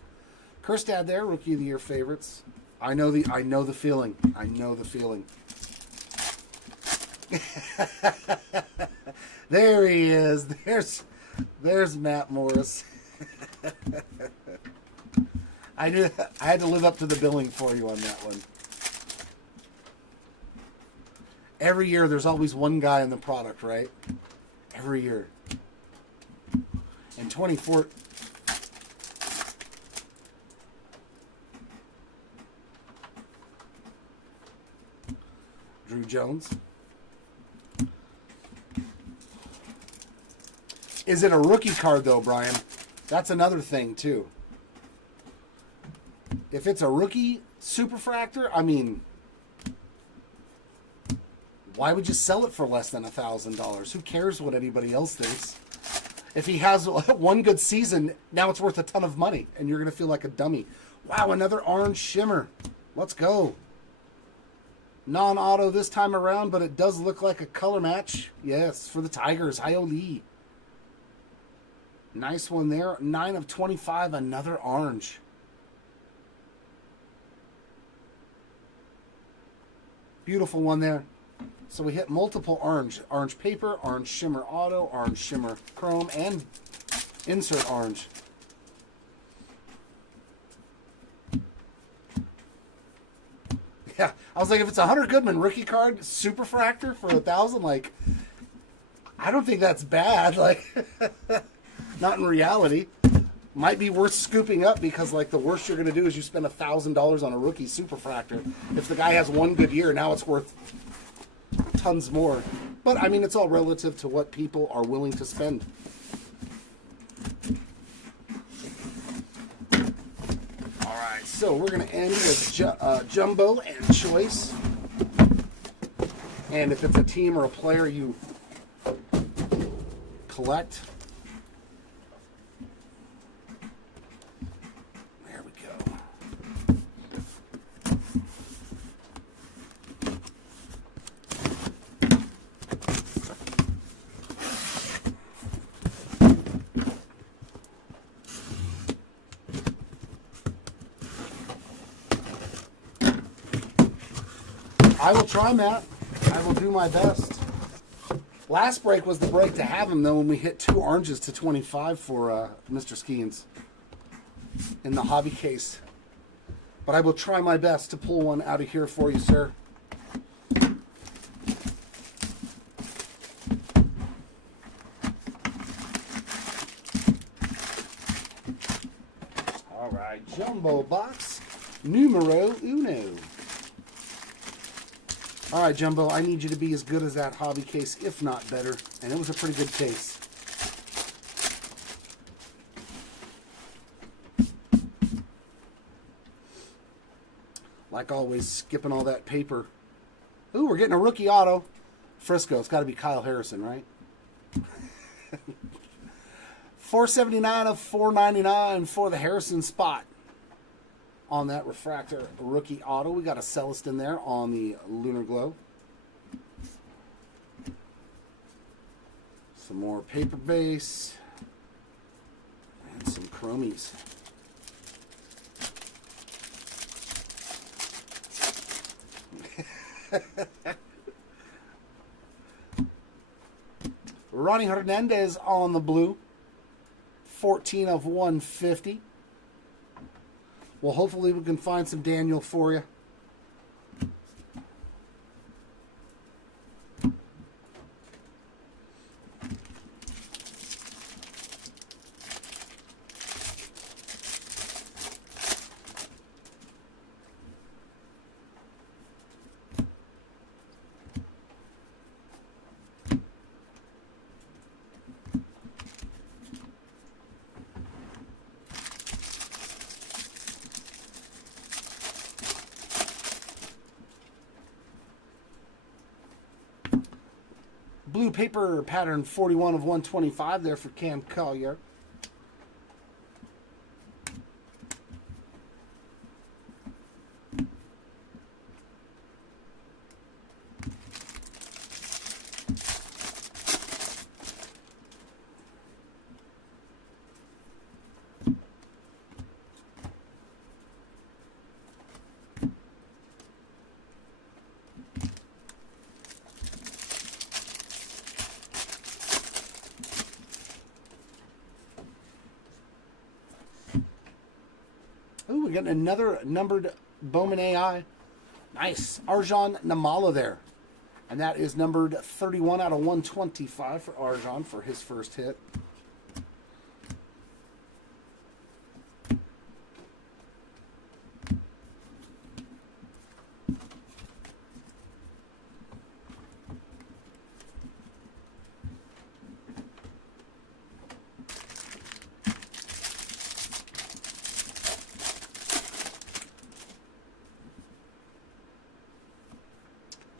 Kerstad there, Rookie of the Year favorites. I know the feeling. I know the feeling. There he is. There's Matt Morris. I knew I had to live up to the billing for you on that one. Every year, there's always one guy in the product, right? Every year. In 24... Drew Jones. Is it a rookie card, though, Brian? That's another thing, too. If it's a rookie Superfractor, I mean, why would you sell it for less than $1,000? Who cares what anybody else thinks? If he has one good season, now it's worth a ton of money, and you're going to feel like a dummy. Wow, another orange shimmer. Let's go. Non-auto this time around, but it does look like a color match. Yes, for the Tigers. Hi-Yo Lee. Nice one there. 9 of 25, another orange. Beautiful one there. So we hit multiple orange. Orange paper, orange shimmer auto, orange shimmer chrome, and insert orange. Yeah, I was like, if it's a Hunter Goodman rookie card, Superfractor for $1,000, like, I don't think that's bad. Like, not in reality. Might be worth scooping up because, like, the worst you're going to do is you spend $1,000 on a rookie Superfractor. If the guy has one good year, now it's worth tons more. But, I mean, it's all relative to what people are willing to spend. All right, so we're going to end with Jumbo and Choice. And if it's a team or a player you collect... I will try, Matt. I will do my best. Last break was the break to have him, though, when we hit 2 oranges to 25 for Mr. Skeens in the hobby case. But I will try my best to pull one out of here for you, sir. All right, Jumbo box numero uno. All right, Jumbo, I need you to be as good as that hobby case, if not better. And it was a pretty good case. Like always, skipping all that paper. Ooh, we're getting a rookie auto. Frisco, it's got to be Kyle Harrison, right? 479 of 499 for the Harrison spot. On that refractor rookie auto, we got a Celestin there on the Lunar Glow. Some more paper base and some chromies. Ronnie Hernandez on the blue. 14 of 150. Well, hopefully we can find some Daniel for you. Blue paper pattern 41 of 125 there for Cam Collier. Ooh, we got another numbered Bowman AI. Nice. Arjan Namala there. And that is numbered 31 out of 125 for Arjan for his first hit.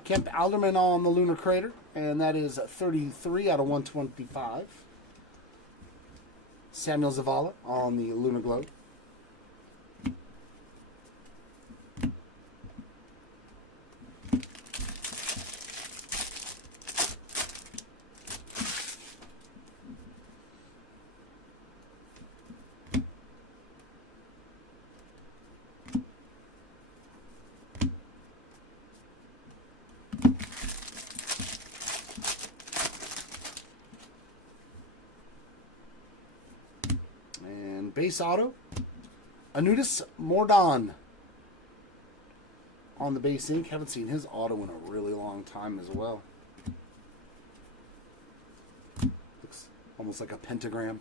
Kemp Alderman on the Lunar Crater, and that is 33 out of 125. Samuel Zavala on the Lunar Globe. Base auto, Anutis Mordon on the base ink. Haven't seen his auto in a really long time as well. Looks almost like a pentagram.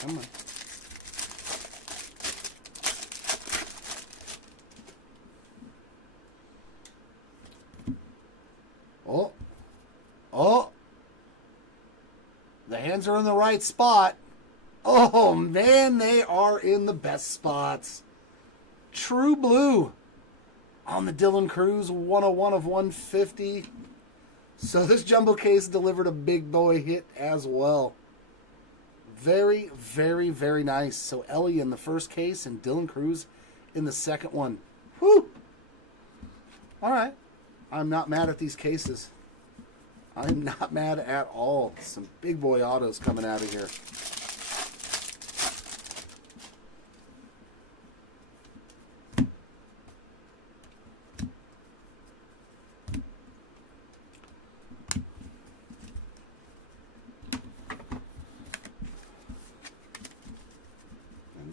Come on. Oh. Oh. The hands are in the right spot. Oh, man, they are in the best spots. True Blue on the Dylan Cruz 101 of 150. So this jumbo case delivered a big boy hit as well. Very, very, very nice. So Ellie in the first case and Dylan Cruz in the second one. Whew. All right. I'm not mad at these cases. I'm not mad at all. Some big boy autos coming out of here.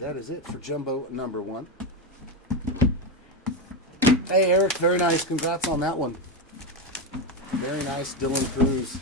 That is it for Jumbo number 1. Hey, Eric, very nice. Congrats on that one. Very nice, Dylan Cruz.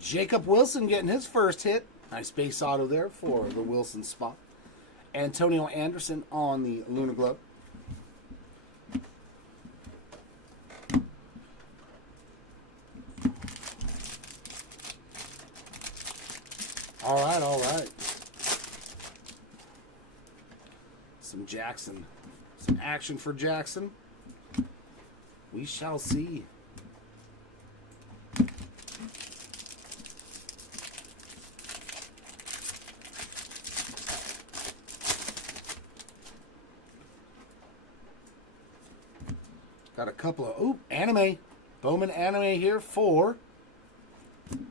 Jacob Wilson getting his first hit. Nice base auto there for the Wilson spot. Antonio Anderson on the Lunar Globe. All right, all right. Some Jackson. Some action for Jackson. We shall see. Got a couple of, anime. Bowman anime here for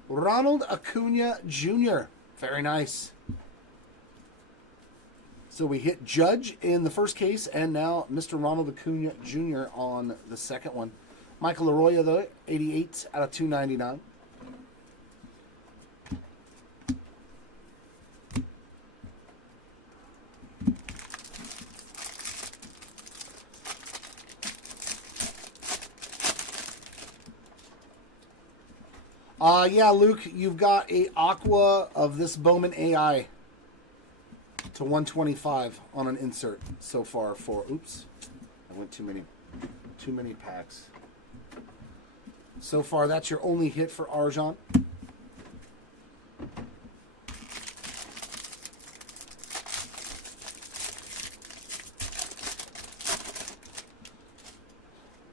Ronald Acuna Jr. Very nice. So we hit Judge in the first case, and now Mr. Ronald Acuna Jr. on the second one. Michael Arroyo, though, 88 out of 299. Yeah, Luke, you've got a Aqua of this Bowman AI to 125 on an insert so far for, oops, I went too many packs. So far, that's your only hit for Arjan.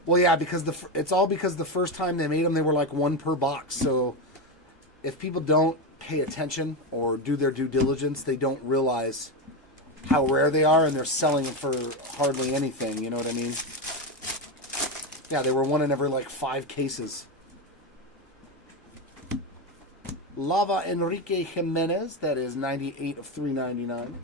Well, yeah, because it's all because the first time they made them, they were like one per box. So if people don't pay attention or do their due diligence, they don't realize how rare they are, and they're selling them for hardly anything. You know what I mean? Yeah, they were one in every like 5 cases. Lava Enrique Jimenez, that is 98 of 399.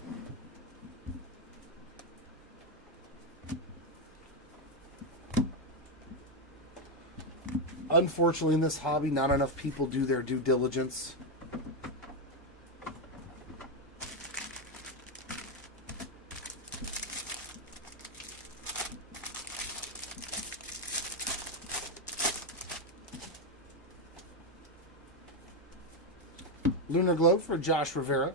Unfortunately, in this hobby, not enough people do their due diligence. Lunar Globe for Josh Rivera.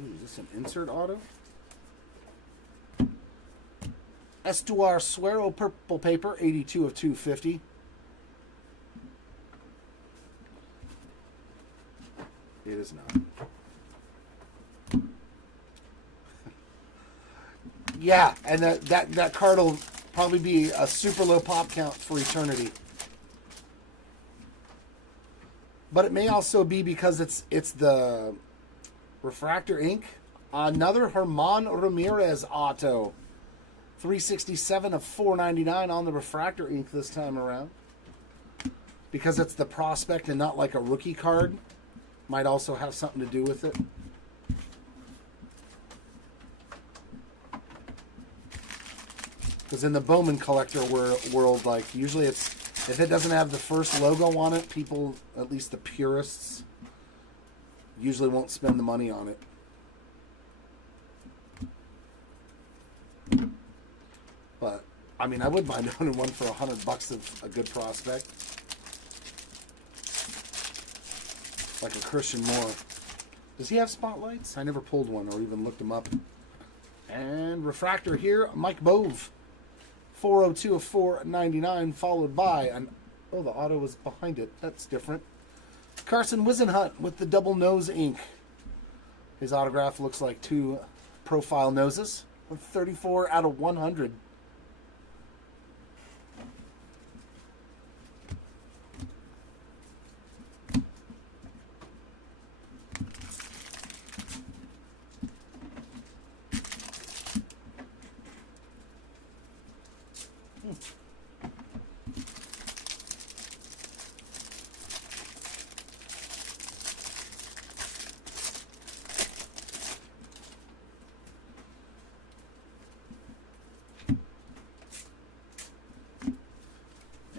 Is this an insert auto? Estuar Suero Purple Paper, 82 of 250. It is not. Yeah, and that card will probably be a super low pop count for eternity. But it may also be because it's the refractor ink. Another Herman Ramirez auto. 367 of 499 on the refractor ink this time around. Because it's the prospect and not like a rookie card. Might also have something to do with it. Because in the Bowman collector world, like, usually it's, if it doesn't have the first logo on it, people, at least the purists, usually won't spend the money on it. But, I mean, I wouldn't mind owning one for $100 of a good prospect. Like a Christian Moore. Does he have spotlights? I never pulled one or even looked him up. And refractor here, Mike Bove. 402 of 499, followed by an, oh, the auto was behind it. That's different. Carson Wisenhunt with the double nose ink. His autograph looks like 2 profile noses with 34 out of 100.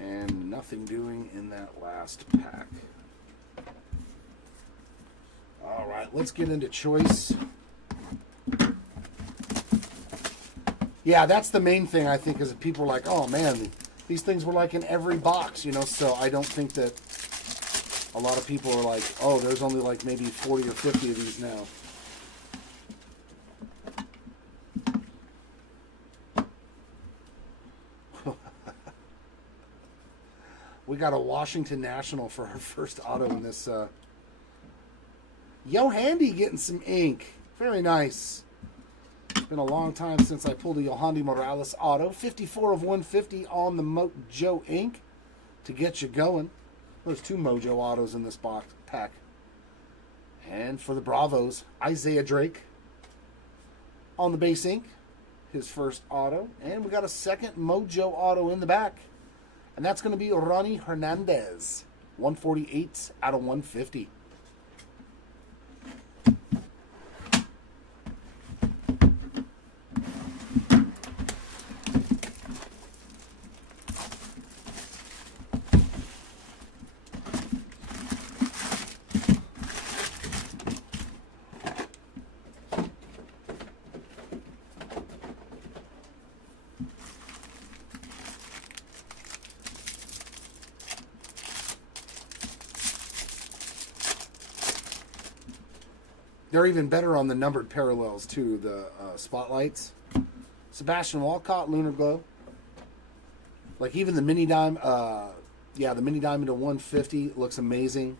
And nothing doing in that last pack. All right, let's get into choice. Yeah, that's the main thing, I think, is that people are like, oh man, these things were like in every box, you know, so I don't think that a lot of people are like, oh, there's only like maybe 40 or 50 of these now. We got a Washington National for our first auto in this. Yo Handy getting some ink. Very nice. It's been a long time since I pulled a Yohandy Morales auto. 54 of 150 on the Mojo ink. to get you going. There's 2 Mojo autos in this box pack. And for the Bravos, Isaiah Drake on the base ink, his first auto. And we got a second Mojo auto in the back. And that's going to be Ronnie Hernandez, 148 out of 150. They're even better on the numbered parallels, too, the spotlights. Sebastian Walcott, Lunar Glow. Like, even the mini dime, yeah, the mini diamond to 150 looks amazing.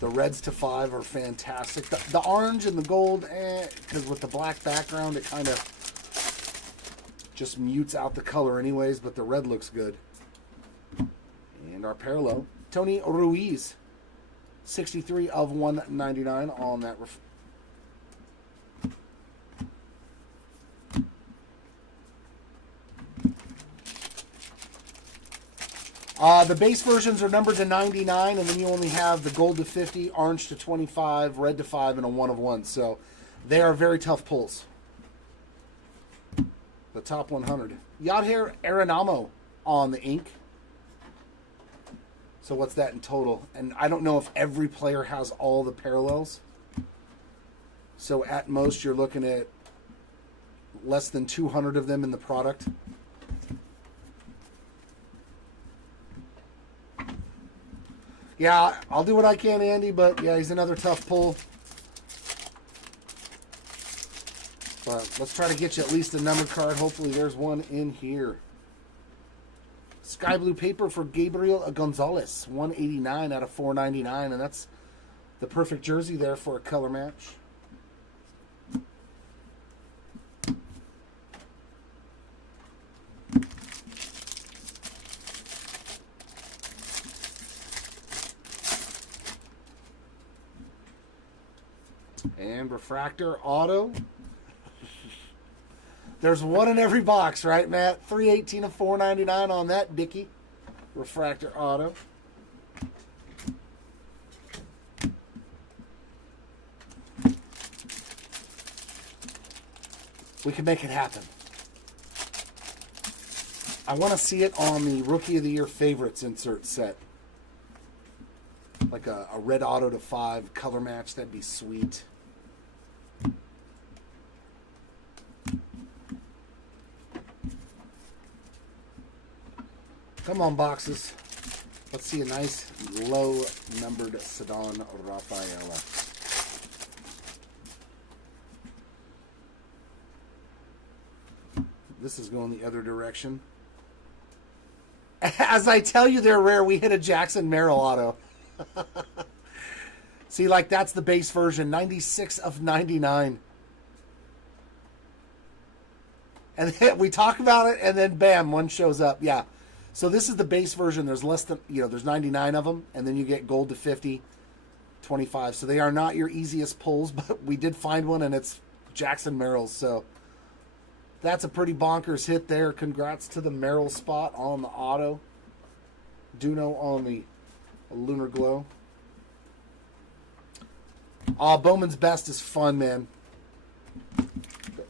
The reds to 5 are fantastic. The orange and the gold, because with the black background, it kind of just mutes out the color anyways, but the red looks good. And our parallel, Tony Ruiz. 63 of 199 on that. The base versions are numbered to 99, and then you only have the gold to 50, orange to 25, red to 5, and a 1 of 1. So they are very tough pulls. The top 100. Yadher Aranamo on the ink. So what's that in total? And I don't know if every player has all the parallels. So at most you're looking at less than 200 of them in the product. Yeah, I'll do what I can, Andy, but yeah, he's another tough pull. But let's try to get you at least a numbered card. Hopefully there's one in here. Sky blue paper for Gabriel Gonzalez, 189 out of 499, and that's the perfect jersey there for a color match. And refractor auto. There's one in every box, right, Matt? 318 of 499 on that, Dickie. Refractor auto. We can make it happen. I want to see it on the Rookie of the Year favorites insert set. Like a red auto to 5 color match. That'd be sweet. Come on, boxes. Let's see a nice low-numbered Ceddanne Rafaela. This is going the other direction. As I tell you they're rare, we hit a Jackson Merrill auto. See, like, that's the base version. 96 of 99. And then we talk about it, and then bam, one shows up. Yeah. So this is the base version. There's less than, there's 99 of them, and then you get gold to 50, 25. So they are not your easiest pulls, but we did find one, and it's Jackson Merrill's. So that's a pretty bonkers hit there. Congrats to the Merrill spot on the auto. Duno on the Lunar Glow. Bowman's Best is fun, man.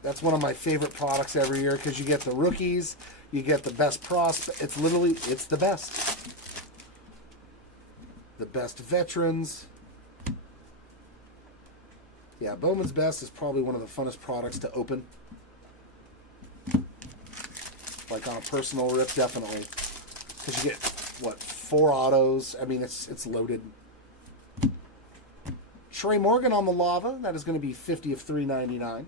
That's one of my favorite products every year because you get the rookies. You get the best prospect. It's the best. The best veterans. Yeah, Bowman's Best is probably one of the funnest products to open. Like on a personal rip, definitely. Because you get, 4 autos. I mean, it's loaded. Trey Morgan on the Lava. That is going to be 50 of 399.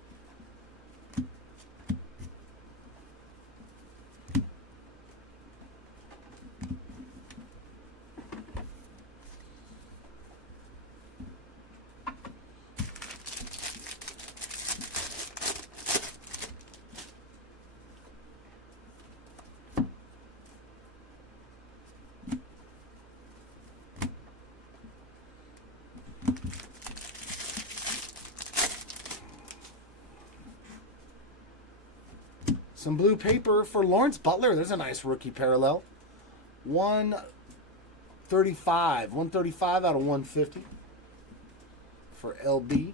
Some blue paper for Lawrence Butler. There's a nice rookie parallel. 135. 135 out of 150 for LB.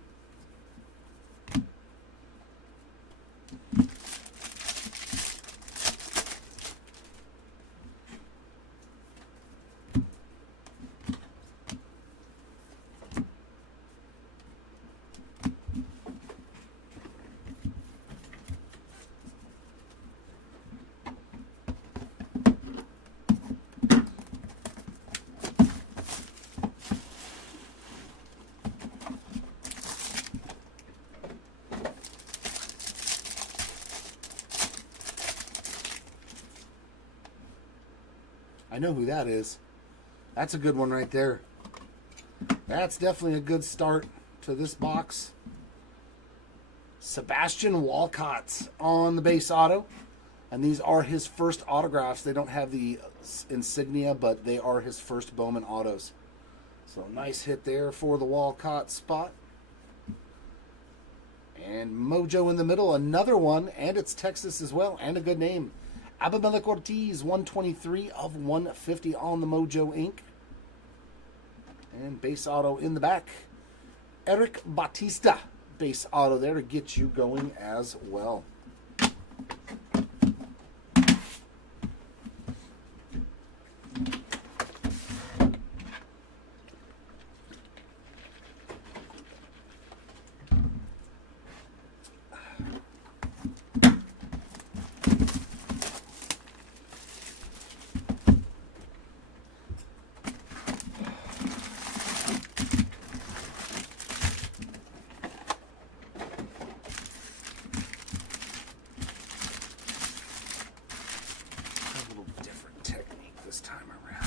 I know who that is. That's a good one right there. That's definitely a good start to this box. Sebastian Walcott on the base auto. And these are his first autographs. They don't have the insignia, but they are his first Bowman autos. So nice hit there for the Walcott spot. And Mojo in the middle, another one. And it's Texas as well, and a good name. Abimelec Ortiz, 123 of 150 on the Mojo ink. And base auto in the back. Eric Batista, base auto there to get you going as well. This time around.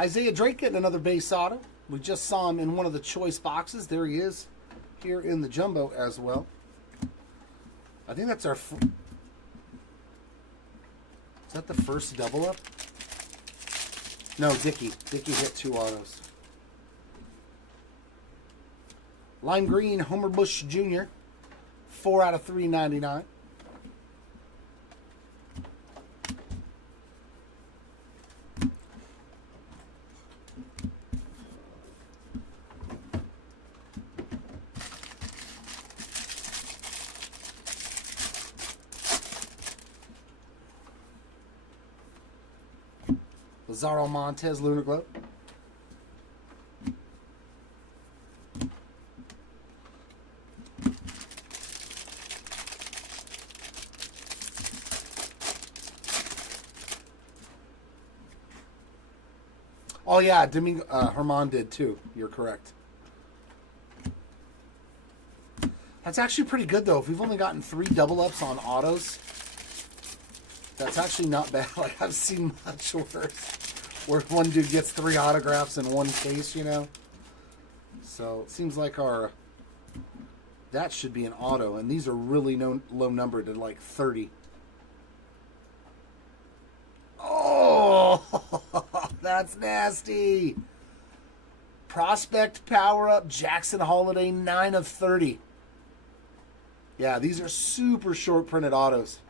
Isaiah Drake getting another base auto. We just saw him in one of the choice boxes. There he is. Here in the jumbo as well. I think that's our... Is that the first double up? No, Dickey. Dickey hit 2 autos. Lime green, Homer Bush Jr. 4 out of 399. Lazaro Montez Lunar Globe. Oh yeah, Domingo Herman did too. You're correct. That's actually pretty good though. If we've only gotten 3 double ups on autos, that's actually not bad. Like I've seen much worse. Where one dude gets 3 autographs in one case, you know. So it seems like that should be an auto, and these are really low numbered at like 30. Oh, that's nasty. Prospect power up, Jackson Holiday, 9 of 30. Yeah, these are super short printed autos.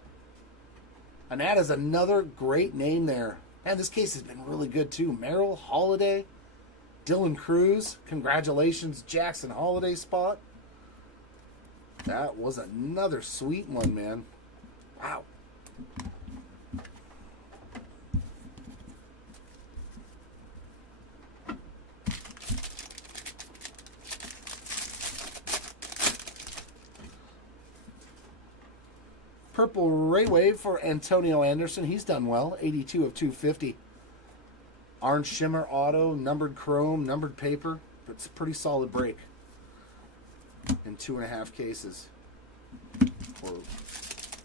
And that is another great name there. Man, this case has been really good too. Merrill, Holiday, Dylan Cruz. Congratulations, Jackson Holiday spot. That was another sweet one, man. Wow. Purple Ray Wave for Antonio Anderson. He's done well. 82 of 250. Orange Shimmer Auto, numbered chrome, numbered paper. It's a pretty solid break. In 2.5 cases. Or,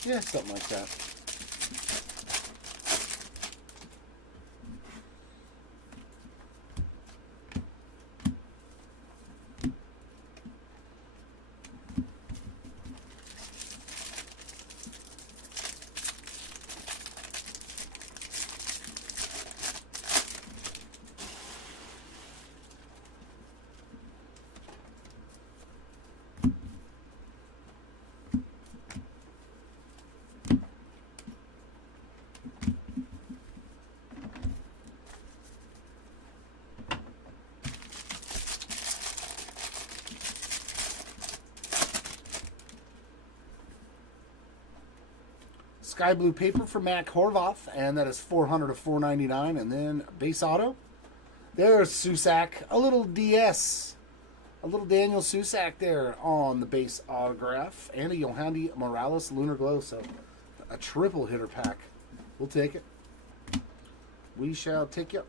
yeah, something like that. Sky blue paper for Mac Horvath, and that is 400 to 499. And then base auto. There's Susak, a little DS, a little Daniel Susak there on the base autograph, and a Yohandy Morales Lunar Glow. So a triple hitter pack. We'll take it. We shall take it.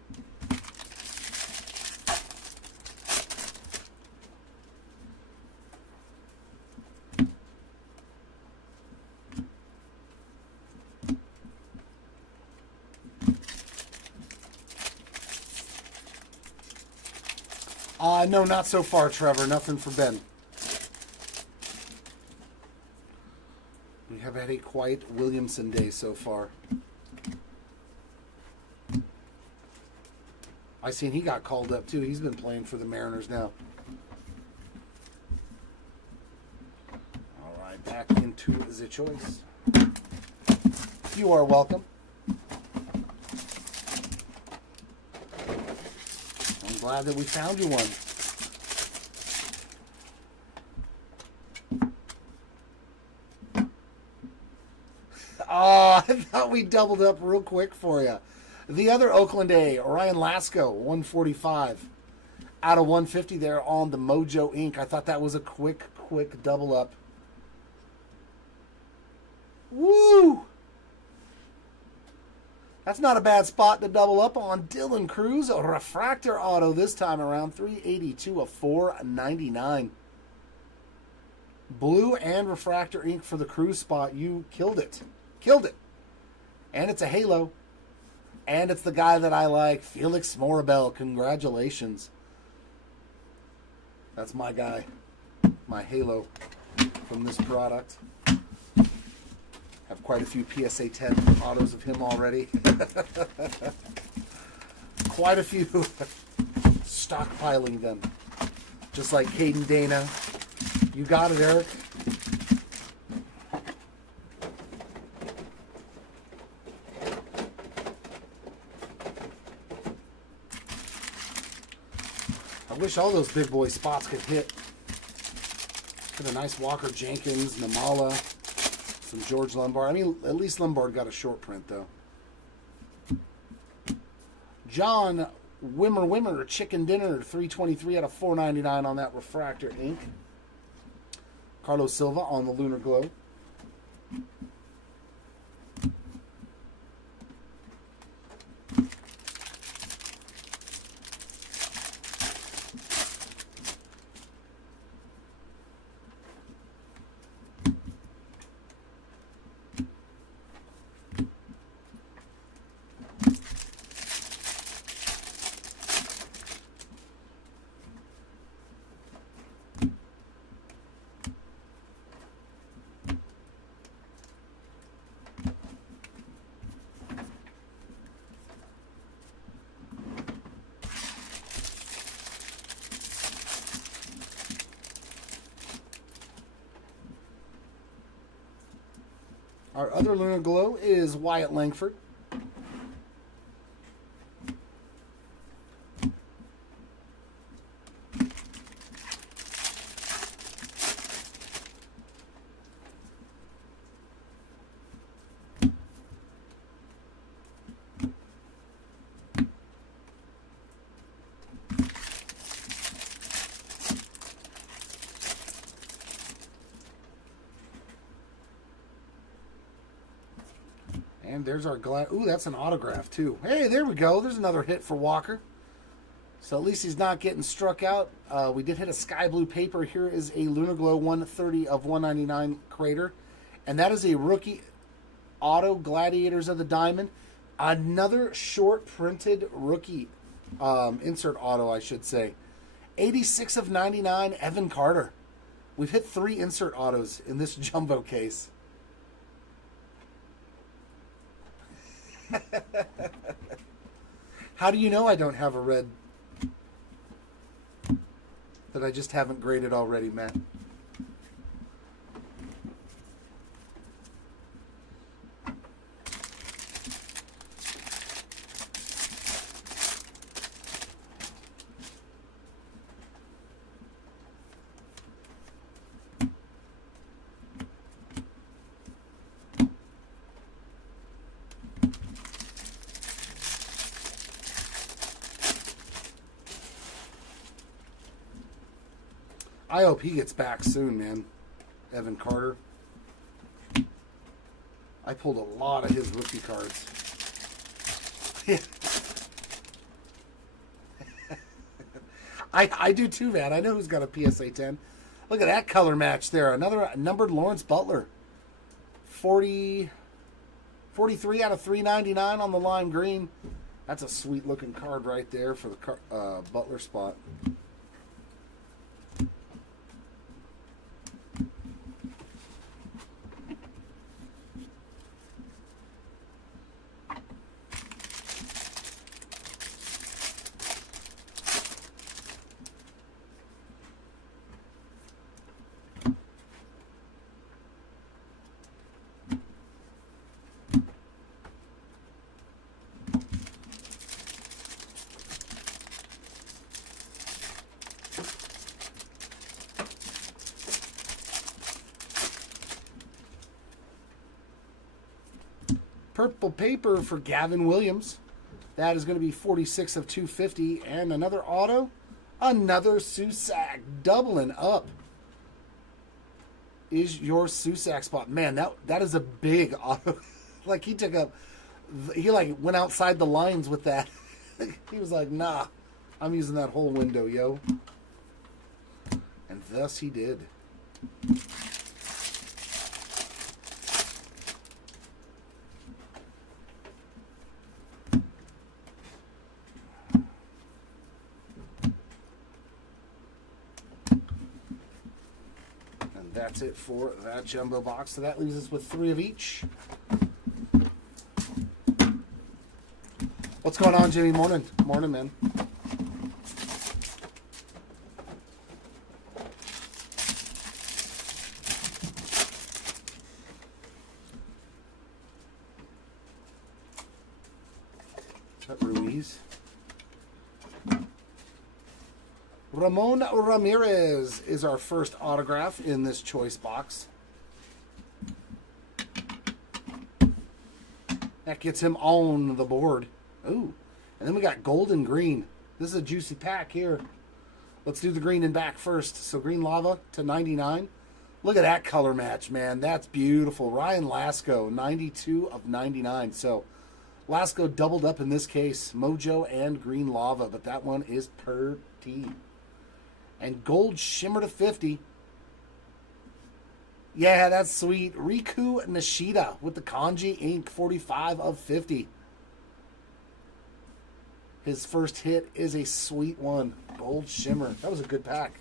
No, not so far, Trevor. Nothing for Ben. We have had a quiet Williamson day so far. I seen he got called up, too. He's been playing for the Mariners now. All right, back into the choice. You are welcome. I'm glad that we found you one. Oh, I thought we doubled up real quick for you. The other Oakland A, Ryan Lasco, 145. Out of 150 there on the Mojo Inc. I thought that was a quick double up. Woo! That's not a bad spot to double up on. Dylan Cruz, a refractor auto this time around, 382 of 499. Blue and refractor ink for the Cruz spot. You killed it. Killed it. And it's a halo. And it's the guy that I like, Felix Morabel. Congratulations. That's my guy. My halo from this product. Have quite a few PSA 10 autos of him already. Quite a few. Stockpiling them. Just like Caden Dana. You got it, Eric. I wish all those big boy spots could hit. Got a nice Walker Jenkins, Namala, some George Lombard. I mean, at least Lombard got a short print, though. John Wimmer, Chicken Dinner, 323 out of 499 on that refractor ink. Carlos Silva on the Lunar Glow. Our other Lunar Glow is Wyatt Langford. And there's our glass. Ooh, that's an autograph, too. Hey, there we go. There's another hit for Walker. So at least he's not getting struck out. We did hit a sky blue paper. Here is a Lunar Glow 130 of 199 Crater. And that is a rookie auto, Gladiators of the Diamond. Another short printed rookie insert auto, I should say. 86 of 99, Evan Carter. We've hit 3 insert autos in this jumbo case. How do you know I don't have a red that I just haven't graded already, Matt? I hope he gets back soon, man. Evan Carter. I pulled a lot of his rookie cards. I do too, man. I know who's got a PSA 10. Look at that color match there. Another numbered Lawrence Butler. 43 out of 399 on the lime green. That's a sweet looking card right there for the Butler spot. Purple paper for Gavin Williams. That is going to be 46 of 250. And another auto. Another Susac. Doubling up is your Susac spot. Man, that is a big auto. Like he like went outside the lines with that. He was like, nah, I'm using that whole window, yo. And thus he did. That's it for that jumbo box. So that leaves us with 3 of each. What's going on, Jimmy? Morning. Morning, man. Is that Ruiz? Ramon Ramirez is our first autograph in this choice box. That gets him on the board. Ooh. And then we got gold and green. This is a juicy pack here. Let's do the green and back first. So green lava to 99. Look at that color match, man. That's beautiful. Ryan Lasko, 92 of 99. So Lasko doubled up in this case. Mojo and green lava. But that one is pretty. And gold shimmer to 50. Yeah, that's sweet. Riku Nishida with the kanji ink, 45 of 50. His first hit is a sweet one. Gold shimmer. That was a good pack.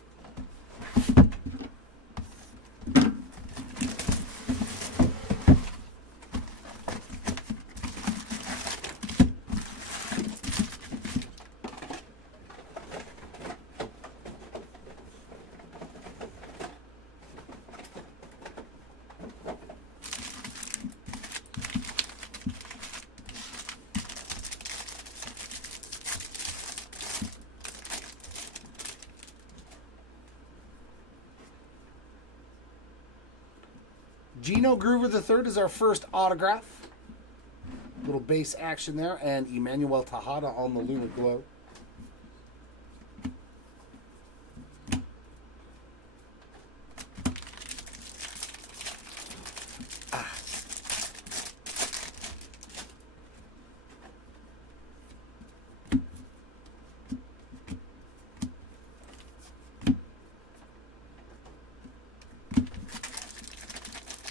Gino Groover III is our first autograph. Little base action there. And Emmanuel Tejada on the Lunar Glow.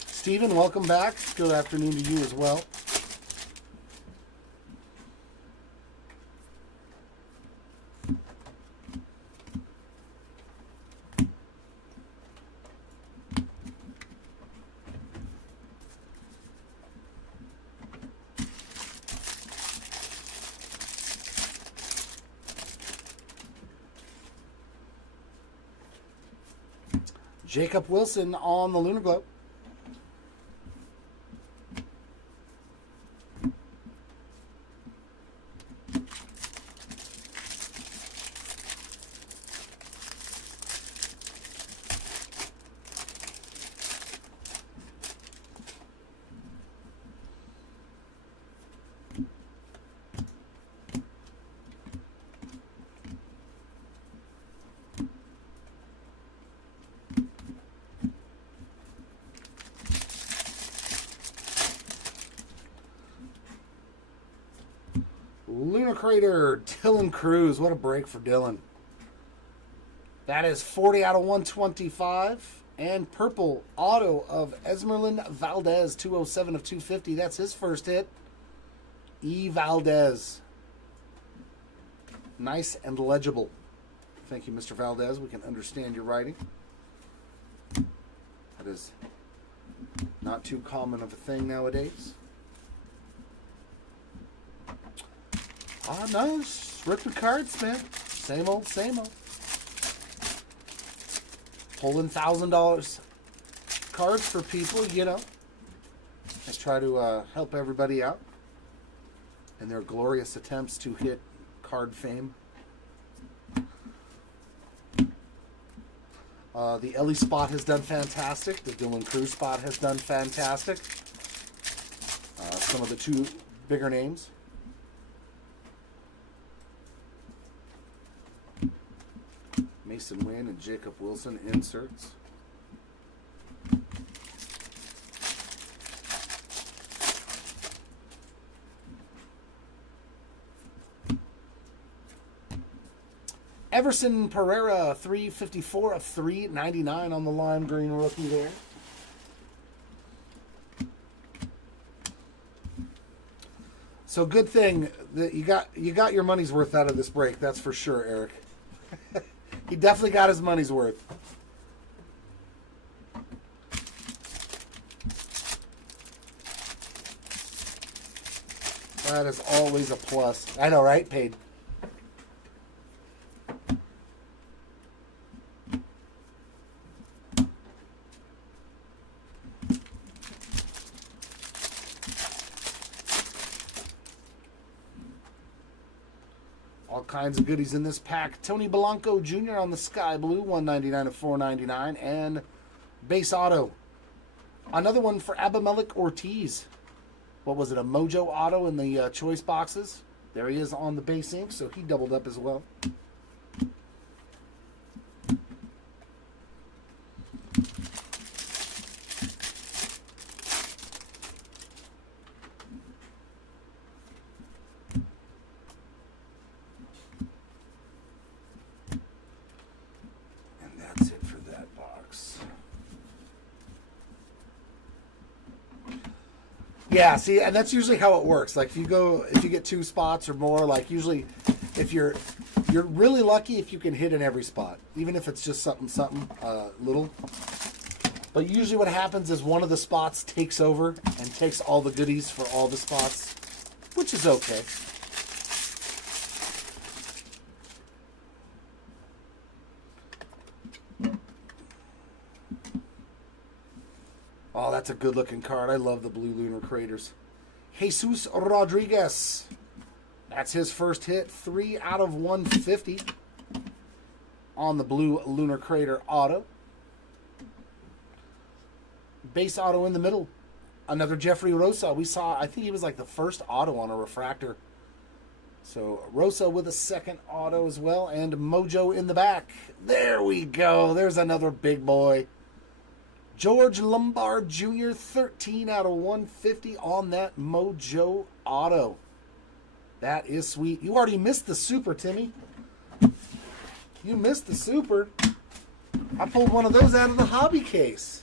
Steven, welcome back. Good afternoon to you as well. Jacob Wilson on the Lunar Glow. Lunar Crater, Dylan Cruz. What a break for Dylan. That is 40 out of 125. And purple auto of Esmeralyn Valdez, 207 of 250. That's his first hit. E. Valdez. Nice and legible. Thank you, Mr. Valdez. We can understand your writing. That is not too common of a thing nowadays. Ah, no, ripping cards, man. Same old, same old. Pulling $1,000 cards for people, you know. I try to help everybody out in their glorious attempts to hit card fame. The Ellie spot has done fantastic. The Dylan Cruz spot has done fantastic. Some of the two bigger names. Mason Wynn and Jacob Wilson inserts. Everson Pereira, 354 of 399 on the lime green rookie there. So good thing that you got your money's worth out of this break, that's for sure, Eric. He definitely got his money's worth. That is always a plus. I know, right? Paid. All kinds of goodies in this pack. Tony Blanco Jr. on the Sky Blue, 199 of 499. And base auto. Another one for Abimelech Ortiz. What was it, a Mojo auto in the choice boxes? There he is on the base ink, so he doubled up as well. Yeah, see, and that's usually how it works. Like if you get two spots or more, like usually if you're really lucky if you can hit in every spot, even if it's just something little. But usually what happens is one of the spots takes over and takes all the goodies for all the spots, which is okay. Oh, that's a good-looking card. I love the blue Lunar Craters. Jesus Rodriguez. That's his first hit. 3 out of 150 on the blue Lunar Crater auto. Base auto in the middle. Another Jeffrey Rosa. We saw, I think he was like the first auto on a refractor. So Rosa with a second auto as well. And Mojo in the back. There we go. There's another big boy. George Lombard Jr., 13 out of 150 on that Mojo auto. That is sweet. You already missed the super, Timmy. You missed the super. I pulled one of those out of the hobby case.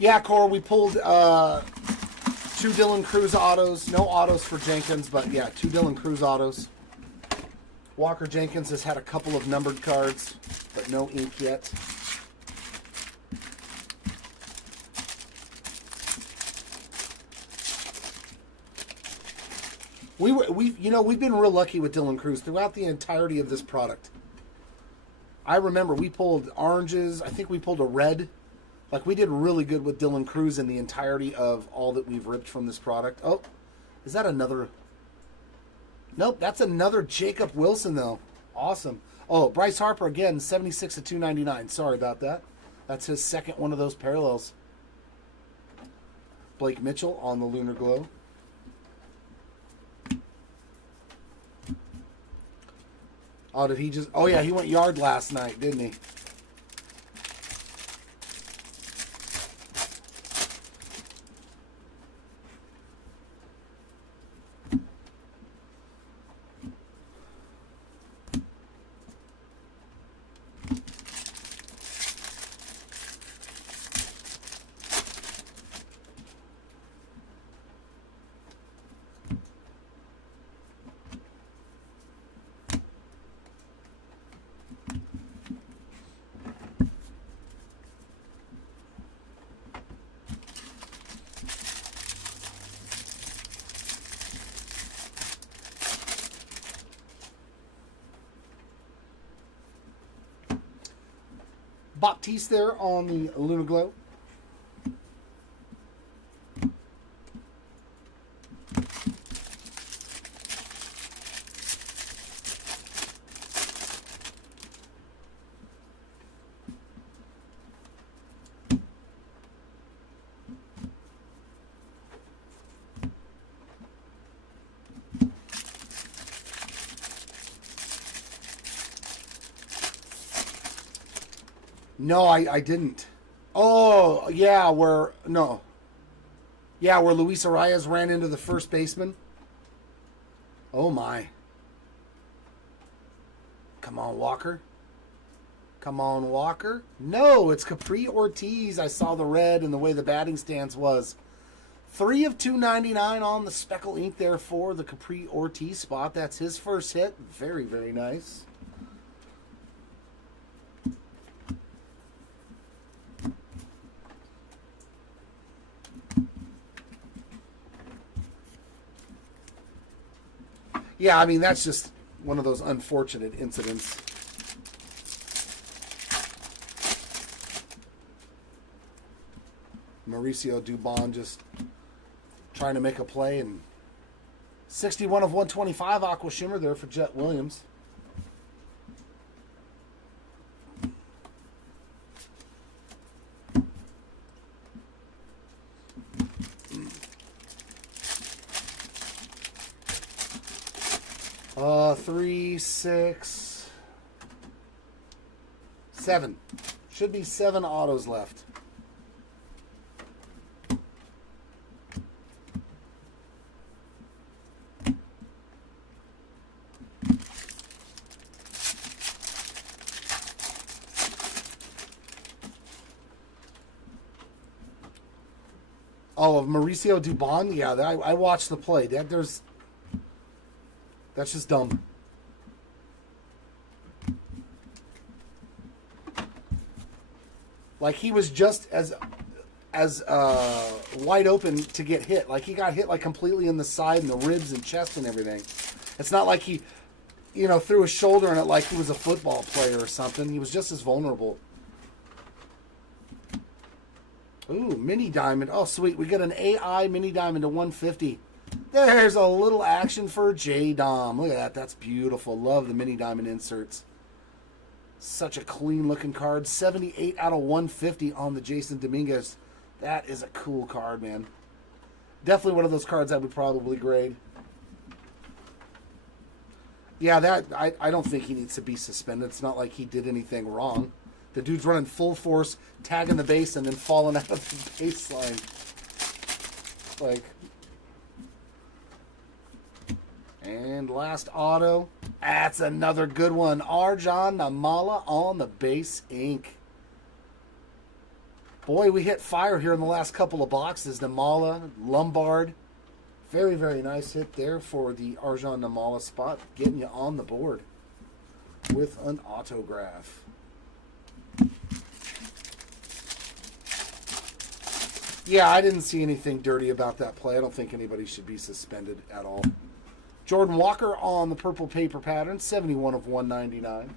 Yeah, Cor, we pulled 2 Dylan Cruz autos. No autos for Jenkins, but yeah, 2 Dylan Cruz autos. Walker Jenkins has had a couple of numbered cards, but no ink yet. We've been real lucky with Dylan Cruz throughout the entirety of this product. I remember we pulled oranges. I think we pulled a red. Like, we did really good with Dylan Cruz in the entirety of all that we've ripped from this product. Oh, is that another? Nope, that's another Jacob Wilson, though. Awesome. Oh, Bryce Harper, again, 76 of 299. Sorry about that. That's his second one of those parallels. Blake Mitchell on the Lunar Glow. Oh, did he just... Oh, yeah, he went yard last night, didn't he? Baptiste there on the Luna Glow. No, I didn't. Oh, yeah, where Luis Arias ran into the first baseman. Oh, my. Come on, Walker. Come on, Walker. No, it's Capri Ortiz. I saw the red and the way the batting stance was. 3 of 299 on the speckle ink there for the Capri Ortiz spot. That's his first hit. Very, very nice. Yeah, I mean, that's just one of those unfortunate incidents. Mauricio Dubon just trying to make a play. And 61 of 125 Aqua Shimmer there for Jet Williams. Three, 6, 7. Should be 7 autos left. Oh, of Mauricio Dubon? Yeah, I watched the play. That's just dumb. Like, he was just as wide open to get hit. Like, he got hit like completely in the side and the ribs and chest and everything. It's not like he, threw his shoulder in it like he was a football player or something. He was just as vulnerable. Ooh, mini diamond. Oh, sweet. We get an AI mini diamond to 150. There's a little action for J-Dom. Look at that. That's beautiful. Love the mini diamond inserts. Such a clean looking card. 78 out of 150 on the Jason Dominguez. That is a cool card, man. Definitely one of those cards I would probably grade. Yeah, I don't think he needs to be suspended. It's not like he did anything wrong. The dude's running full force, tagging the base, and then falling out of the baseline. Like... And last auto. That's another good one. Arjan Namala on the base ink. Boy, we hit fire here in the last couple of boxes. Namala, Lombard. Very, very nice hit there for the Arjan Namala spot. Getting you on the board with an autograph. Yeah, I didn't see anything dirty about that play. I don't think anybody should be suspended at all. Jordan Walker on the purple paper pattern, 71 of 199.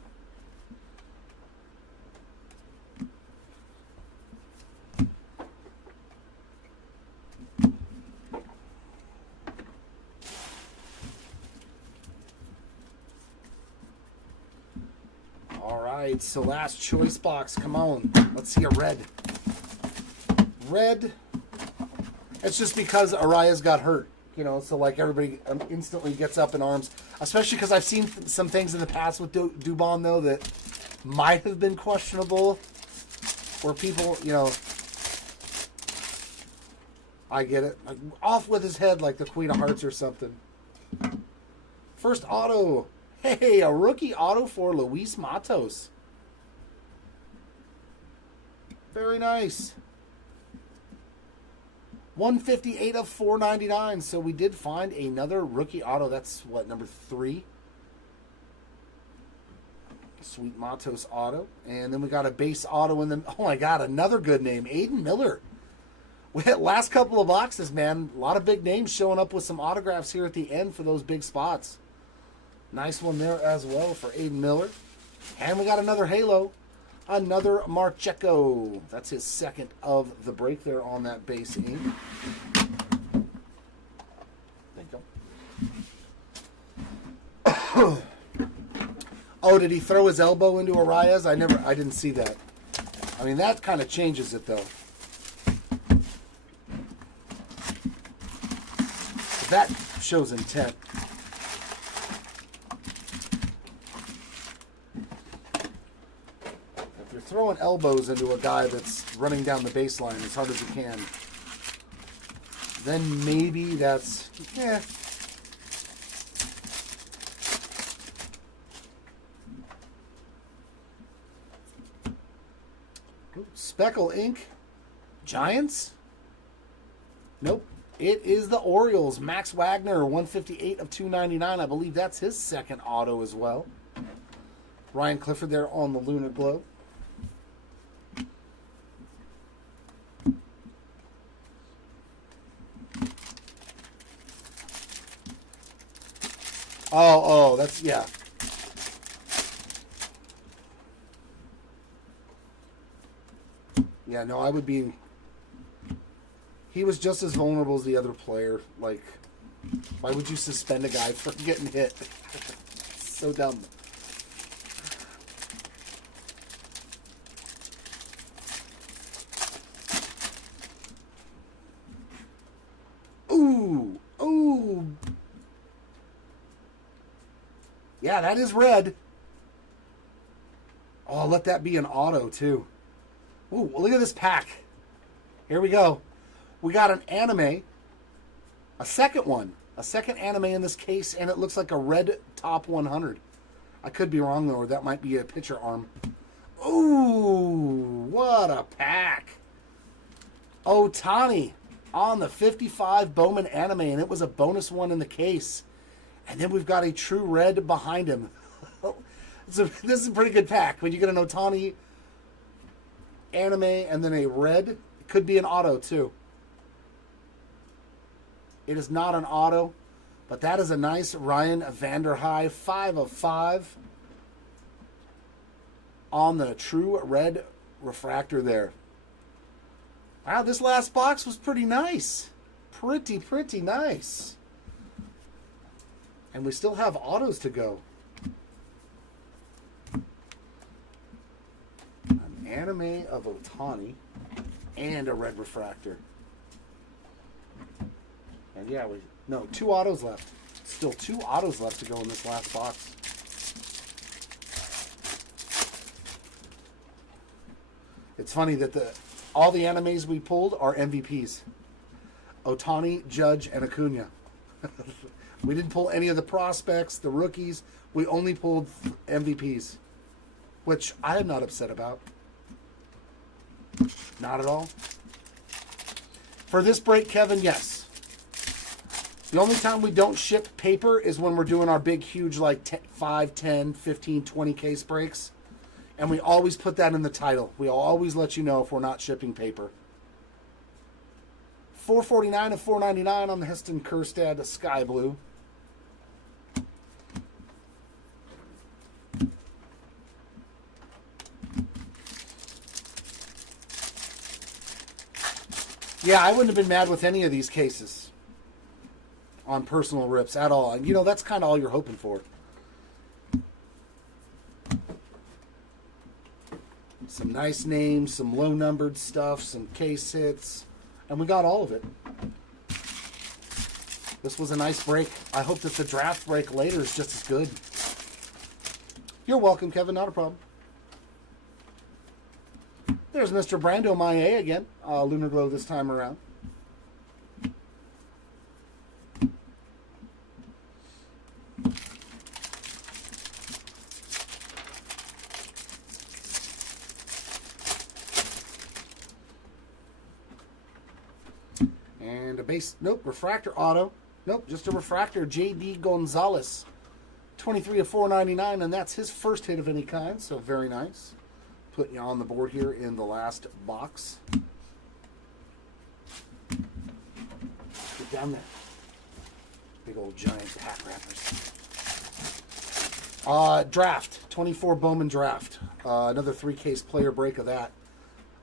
All right, so last choice box. Come on. Let's see a red. Red. It's just because Arias got hurt. You know, so like everybody instantly gets up in arms, especially because I've seen some things in the past with Dubon though that might have been questionable, where people, you know, I get it, like, off with his head like the Queen of Hearts or something. First auto, hey, a rookie auto for Luis Matos. Very nice. 158 of 499. So we did find another rookie auto. That's what, number 3? Sweet Matos auto. And then we got a base auto in the... Oh my God, another good name. Aiden Miller. We had last couple of boxes, man. A lot of big names showing up with some autographs here at the end for those big spots. Nice one there as well for Aiden Miller. And we got another Halo. Another Marcheco. That's his second of the break there on that base ink. Thank you. Oh, did he throw his elbow into Arias? I didn't see that. I mean, that kind of changes it though. That shows intent. Throwing elbows into a guy that's running down the baseline as hard as he can, then maybe that's, Speckle ink. Giants? Nope. It is the Orioles. Max Wagner, 158 of 299. I believe that's his second auto as well. Ryan Clifford there on the Lunar Globe. Oh, that's, yeah. Yeah, no, I would be... He was just as vulnerable as the other player. Like, why would you suspend a guy for getting hit? So dumb. Ooh. Yeah, that is red. Oh, let that be an auto, too. Ooh, look at this pack. Here we go. We got an anime. A second one. A second anime in this case, and it looks like a red top 100. I could be wrong, though, or that might be a pitcher arm. Ooh, what a pack. Ohtani on the 55 Bowman anime, and it was a bonus one in the case. And then we've got a true red behind him. So this is a pretty good pack. When you get an Ohtani anime and then a red, it could be an auto too. It is not an auto, but that is a nice Ryan Vanderhei 5 of 5 on the true red refractor there. Wow, this last box was pretty nice. Pretty nice. And we still have autos to go. An anime of Ohtani and a red refractor. And yeah, no, 2 autos left. Still 2 autos left to go in this last box. It's funny that all the animes we pulled are MVPs. Ohtani, Judge, and Acuna. We didn't pull any of the prospects, the rookies. We only pulled MVPs, which I am not upset about. Not at all. For this break, Kevin, yes. The only time we don't ship paper is when we're doing our big, huge, like 5, 10, 15, 20 case breaks. And we always put that in the title. We'll always let you know if we're not shipping paper. $4.49 of $4.99 on the Heston Kjerstad Sky Blue. Yeah, I wouldn't have been mad with any of these cases on personal rips at all. And, you know, that's kind of all you're hoping for. Some nice names, some low-numbered stuff, some case hits, and we got all of it. This was a nice break. I hope that the draft break later is just as good. You're welcome, Kevin. Not a problem. There's Mr. Brando Maie again. Lunar Glow this time around. And a base, nope, refractor auto. Nope, just a refractor, J.D. Gonzalez. 23 of 499, and that's his first hit of any kind, so very nice. Putting you on the board here in the last box. Get down there. Big old giant pack wrappers. Draft, 24 Bowman draft. Another 3-case player break of that.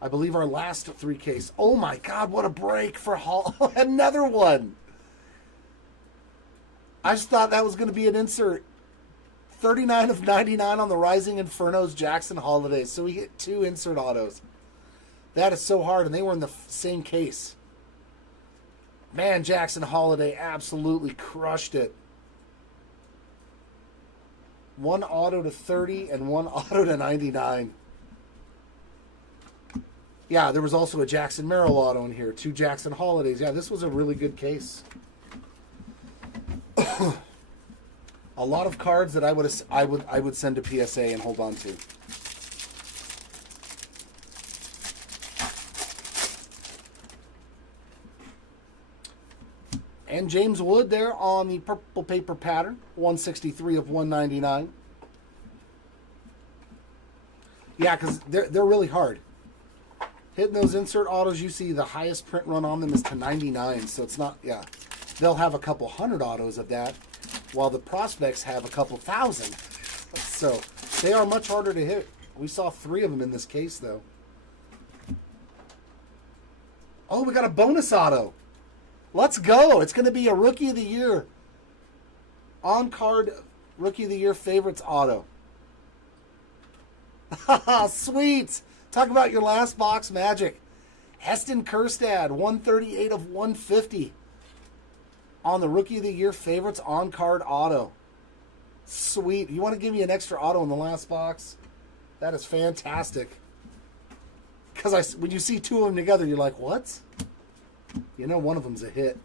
I believe our last 3-case. Oh my God, what a break for Hall. Another one. I just thought that was going to be an insert. 39 of 99 on the Rising Inferno's Jackson Holiday. So we hit 2 insert autos. That is so hard, and they were in the same case. Man, Jackson Holiday absolutely crushed it. 1 auto to 30 and 1 auto to 99. Yeah, there was also a Jackson Merrill auto in here. 2 Jackson Holidays. Yeah, this was a really good case. A lot of cards that I would send to PSA and hold on to. And James Wood there on the purple paper pattern, 163 of 199. Yeah, because they're really hard. Hitting those insert autos, you see the highest print run on them is to 99, so it's not, yeah. They'll have a couple hundred autos of that, while the prospects have a couple thousand. So they are much harder to hit. We saw 3 of them in this case, though. Oh, we got a bonus auto. Let's go. It's going to be a Rookie of the Year. On-card Rookie of the Year favorites auto. Sweet. Talk about your last box magic. Heston Kjerstad, 138 of 150. On the Rookie of the Year favorites on-card auto. Sweet. You want to give me an extra auto in the last box? That is fantastic. Because when you see 2 of them together, you're like, what? You know one of them's a hit.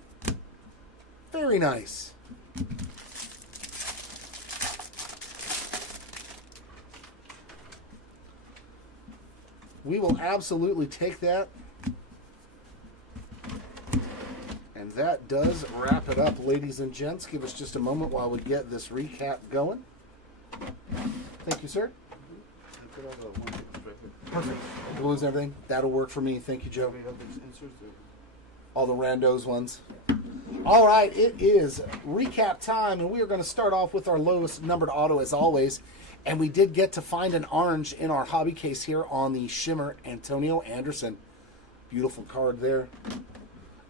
Very nice. We will absolutely take that. And that does wrap it up, ladies and gents. Give us just a moment while we get this recap going. Thank you, sir. Perfect. Blues and everything. That'll work for me. Thank you, Joe. All the randos ones. All right, it is recap time, and we are going to start off with our lowest numbered auto as always. And we did get to find an orange in our hobby case here on the Shimmer Antonio Anderson. Beautiful card there.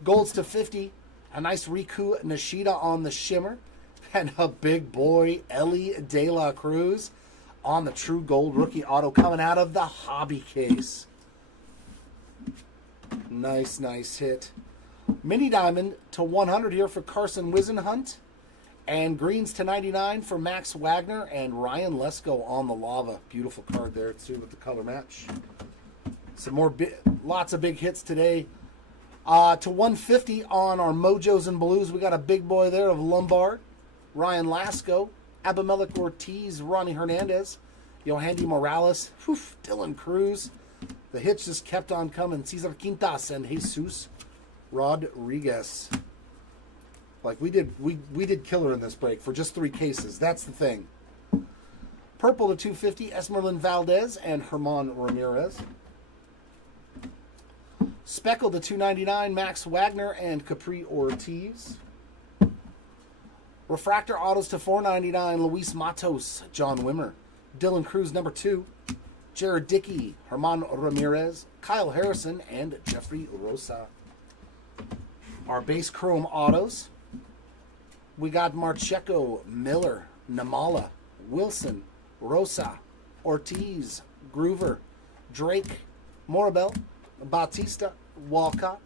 Golds to 50. A nice Riku Nishida on the Shimmer. And a big boy Ellie De La Cruz on the True Gold Rookie Auto coming out of the hobby case. Nice, nice hit. Mini Diamond to 100 here for Carson Wisenhunt. And greens to 99 for Max Wagner and Ryan Lesko on the Lava. Beautiful card there too with the color match. Some more, lots of big hits today. To 150 on our Mojos and Blues, we got a big boy there of Lombard, Ryan Lesko, Abimelech Ortiz, Ronnie Hernandez, Yohandy Morales, Dylan Cruz. The hits just kept on coming. Cesar Quintas and Jesus Rodriguez. Like we did killer in this break for just 3 cases. That's the thing. Purple to 250, Esmeralyn Valdez and Herman Ramirez. Speckled to 299, Max Wagner and Capri Ortiz. Refractor autos to 499, Luis Matos, John Wimmer. Dylan Cruz, number 2. Jared Dickey, Herman Ramirez, Kyle Harrison, and Jeffrey Rosa. Our base chrome autos. We got Marcheco, Miller, Namala, Wilson, Rosa, Ortiz, Groover, Drake, Morabel, Bautista, Walcott,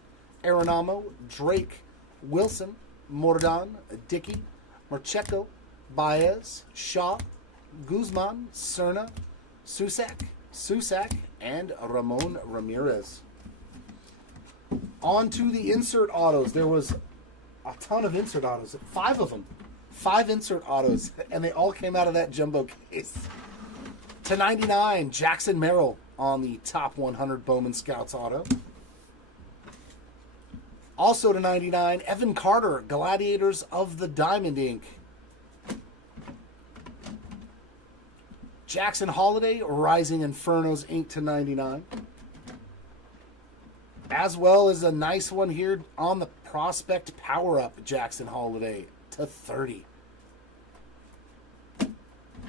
Arenamo, Drake, Wilson, Mordan, Dickey, Marcheco, Baez, Shaw, Guzman, Cerna, Susak, and Ramon Ramirez. On to the insert autos. There was a ton of insert autos. 5 of them. 5 insert autos. And they all came out of that jumbo case. To 99, Jackson Merrill on the top 100 Bowman Scouts auto. Also to 99, Evan Carter, Gladiators of the Diamond Ink. Jackson Holiday, Rising Infernos Ink to 99. As well as a nice one here on the Prospect Power Up Jackson Holiday to 30.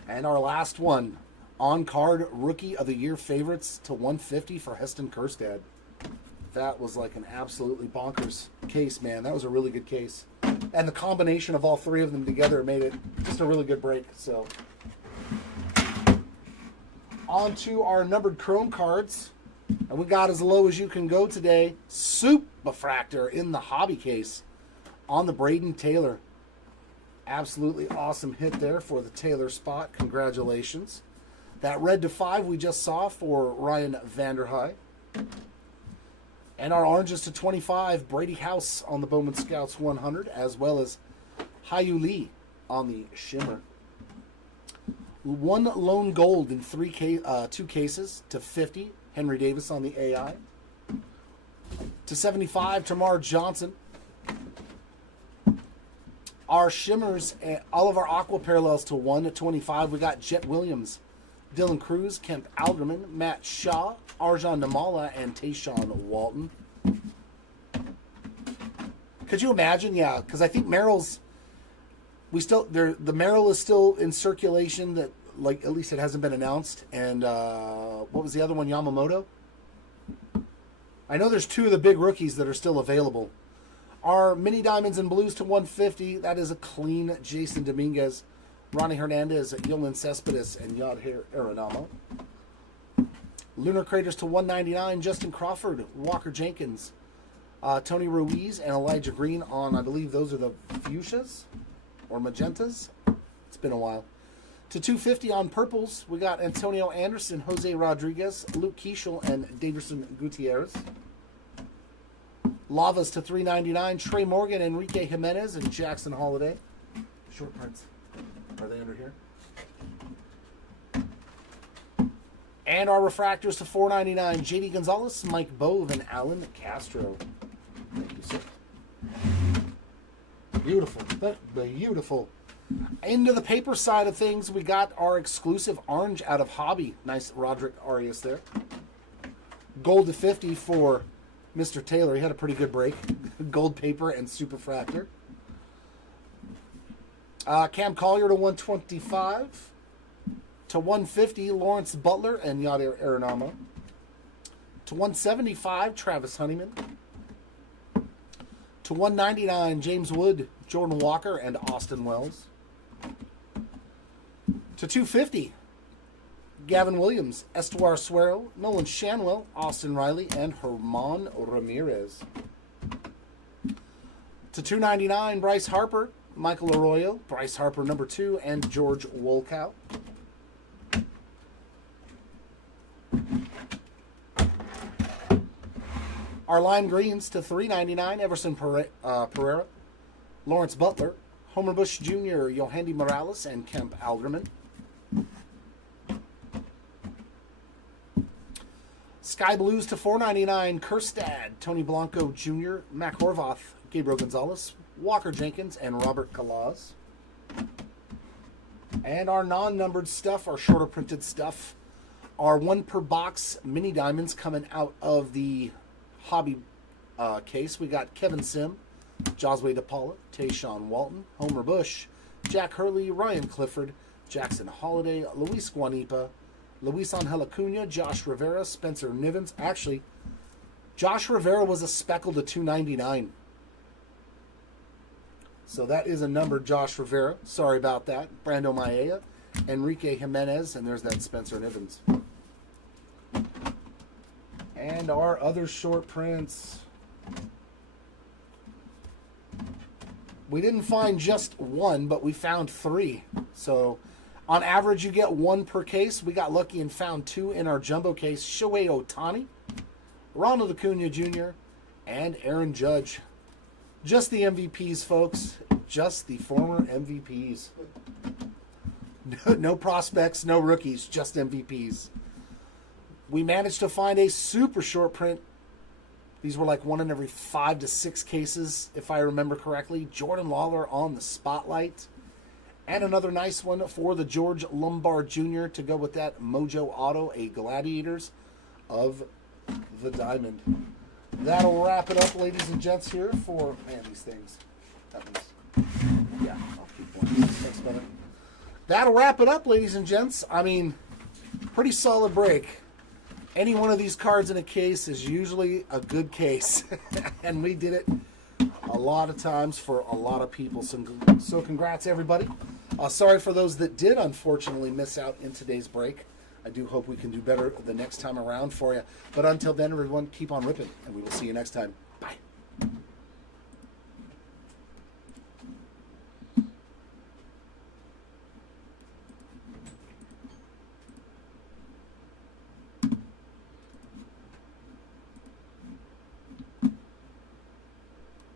And our last one, on card Rookie of the Year favorites to 150 for Heston Kjerstad. That was like an absolutely bonkers case, man. That was a really good case. And the combination of all 3 of them together made it just a really good break. So, on to our numbered chrome cards. And we got as low as you can go today. Superfractor in the hobby case on the Braden Taylor. Absolutely awesome hit there for the Taylor spot. Congratulations. That red to 5 we just saw for Ryan Vanderhei. And our oranges to 25, Brady House on the Bowman Scouts 100, as well as Hyu Lee on the Shimmer. 1 lone gold in 2 cases to 50, Henry Davis on the AI. To 75, Tamar Johnson. Our Shimmers, all of our Aqua Parallels to 1 to 25, we got Jet Williams, Dylan Cruz, Kemp Alderman, Matt Shaw, Arjan Namala, and Tayshawn Walton. Could you imagine? Yeah, because I think Merrill's, the Merrill is still in circulation. That, like, at least it hasn't been announced. And what was the other one? Yamamoto. I know there's 2 of the big rookies that are still available. Our Mini Diamonds and Blues to 150. That is a clean Jason Dominguez, Ronnie Hernandez, Yolan Cespedes, and Yadher Aranamo. Lunar Craters to 199, Justin Crawford, Walker Jenkins, Tony Ruiz, and Elijah Green on, I believe those are the fuchsias or magentas. It's been a while. To 250 on purples, we got Antonio Anderson, Jose Rodriguez, Luke Keishel, and Daverson Gutierrez. Lavas to 399, Trey Morgan, Enrique Jimenez, and Jackson Holiday. Short prints. Are they under here? And our refractors to 499, JD Gonzalez, Mike Bove, and Alan Castro. Thank you, sir. Beautiful. Beautiful. Into the paper side of things, we got our exclusive orange out of Hobby. Nice Roderick Arias there. Gold to 50 for Mr. Taylor. He had a pretty good break. Gold paper and superfractor. Cam Collier to 125. To 150, Lawrence Butler and Yadier Aranamo. To 175, Travis Honeyman. To 199, James Wood, Jordan Walker, and Austin Wells. To 250, Gavin Williams, Estuar Suero, Nolan Shanwell, Austin Riley, and Herman Ramirez. To 299, Bryce Harper, Michael Arroyo, Bryce Harper number 2, and George Wolkow. Our lime greens to $3.99, Everson Pereira, Lawrence Butler, Homer Bush Jr., Yohandy Morales, and Kemp Alderman. Sky Blues to $4.99, Kjerstad, Tony Blanco Jr., Mac Horvath, Gabriel Gonzalez, Walker Jenkins, and Robert Kalaz. And our non-numbered stuff, our shorter printed stuff, our 1 per box mini diamonds coming out of the Hobby case. We got Kevin Sim, Josue DePaula, Tayshawn Walton, Homer Bush, Jack Hurley, Ryan Clifford, Jackson Holiday, Luis Guanipa, Luis Angel Acuna, Josh Rivera, Spencer Nivens. Actually, Josh Rivera was a speckle to $2.99. So that is a numbered Josh Rivera. Sorry about that. Brando Maea, Enrique Jimenez, and there's that Spencer Nivens. And our other short prints. We didn't find just one, but we found 3. So on average, you get 1 per case. We got lucky and found 2 in our jumbo case. Shohei Ohtani, Ronald Acuna Jr., and Aaron Judge. Just the MVPs, folks. Just the former MVPs. No prospects, no rookies, just MVPs. We managed to find a super short print. These were like 1 in every 5 to 6 cases, if I remember correctly. Jordan Lawler on the spotlight. And another nice one for the George Lombard Jr. to go with that Mojo Auto, a Gladiators of the Diamond. That'll wrap it up, ladies and gents, here for, man, these things. Yeah, I'll keep one. Thanks, brother. That'll wrap it up, ladies and gents. I mean, pretty solid break. Any one of these cards in a case is usually a good case. And we did it a lot of times for a lot of people. So congrats, everybody. Sorry for those that did, unfortunately, miss out in today's break. I do hope we can do better the next time around for you. But until then, everyone, keep on ripping, and we will see you next time. Bye.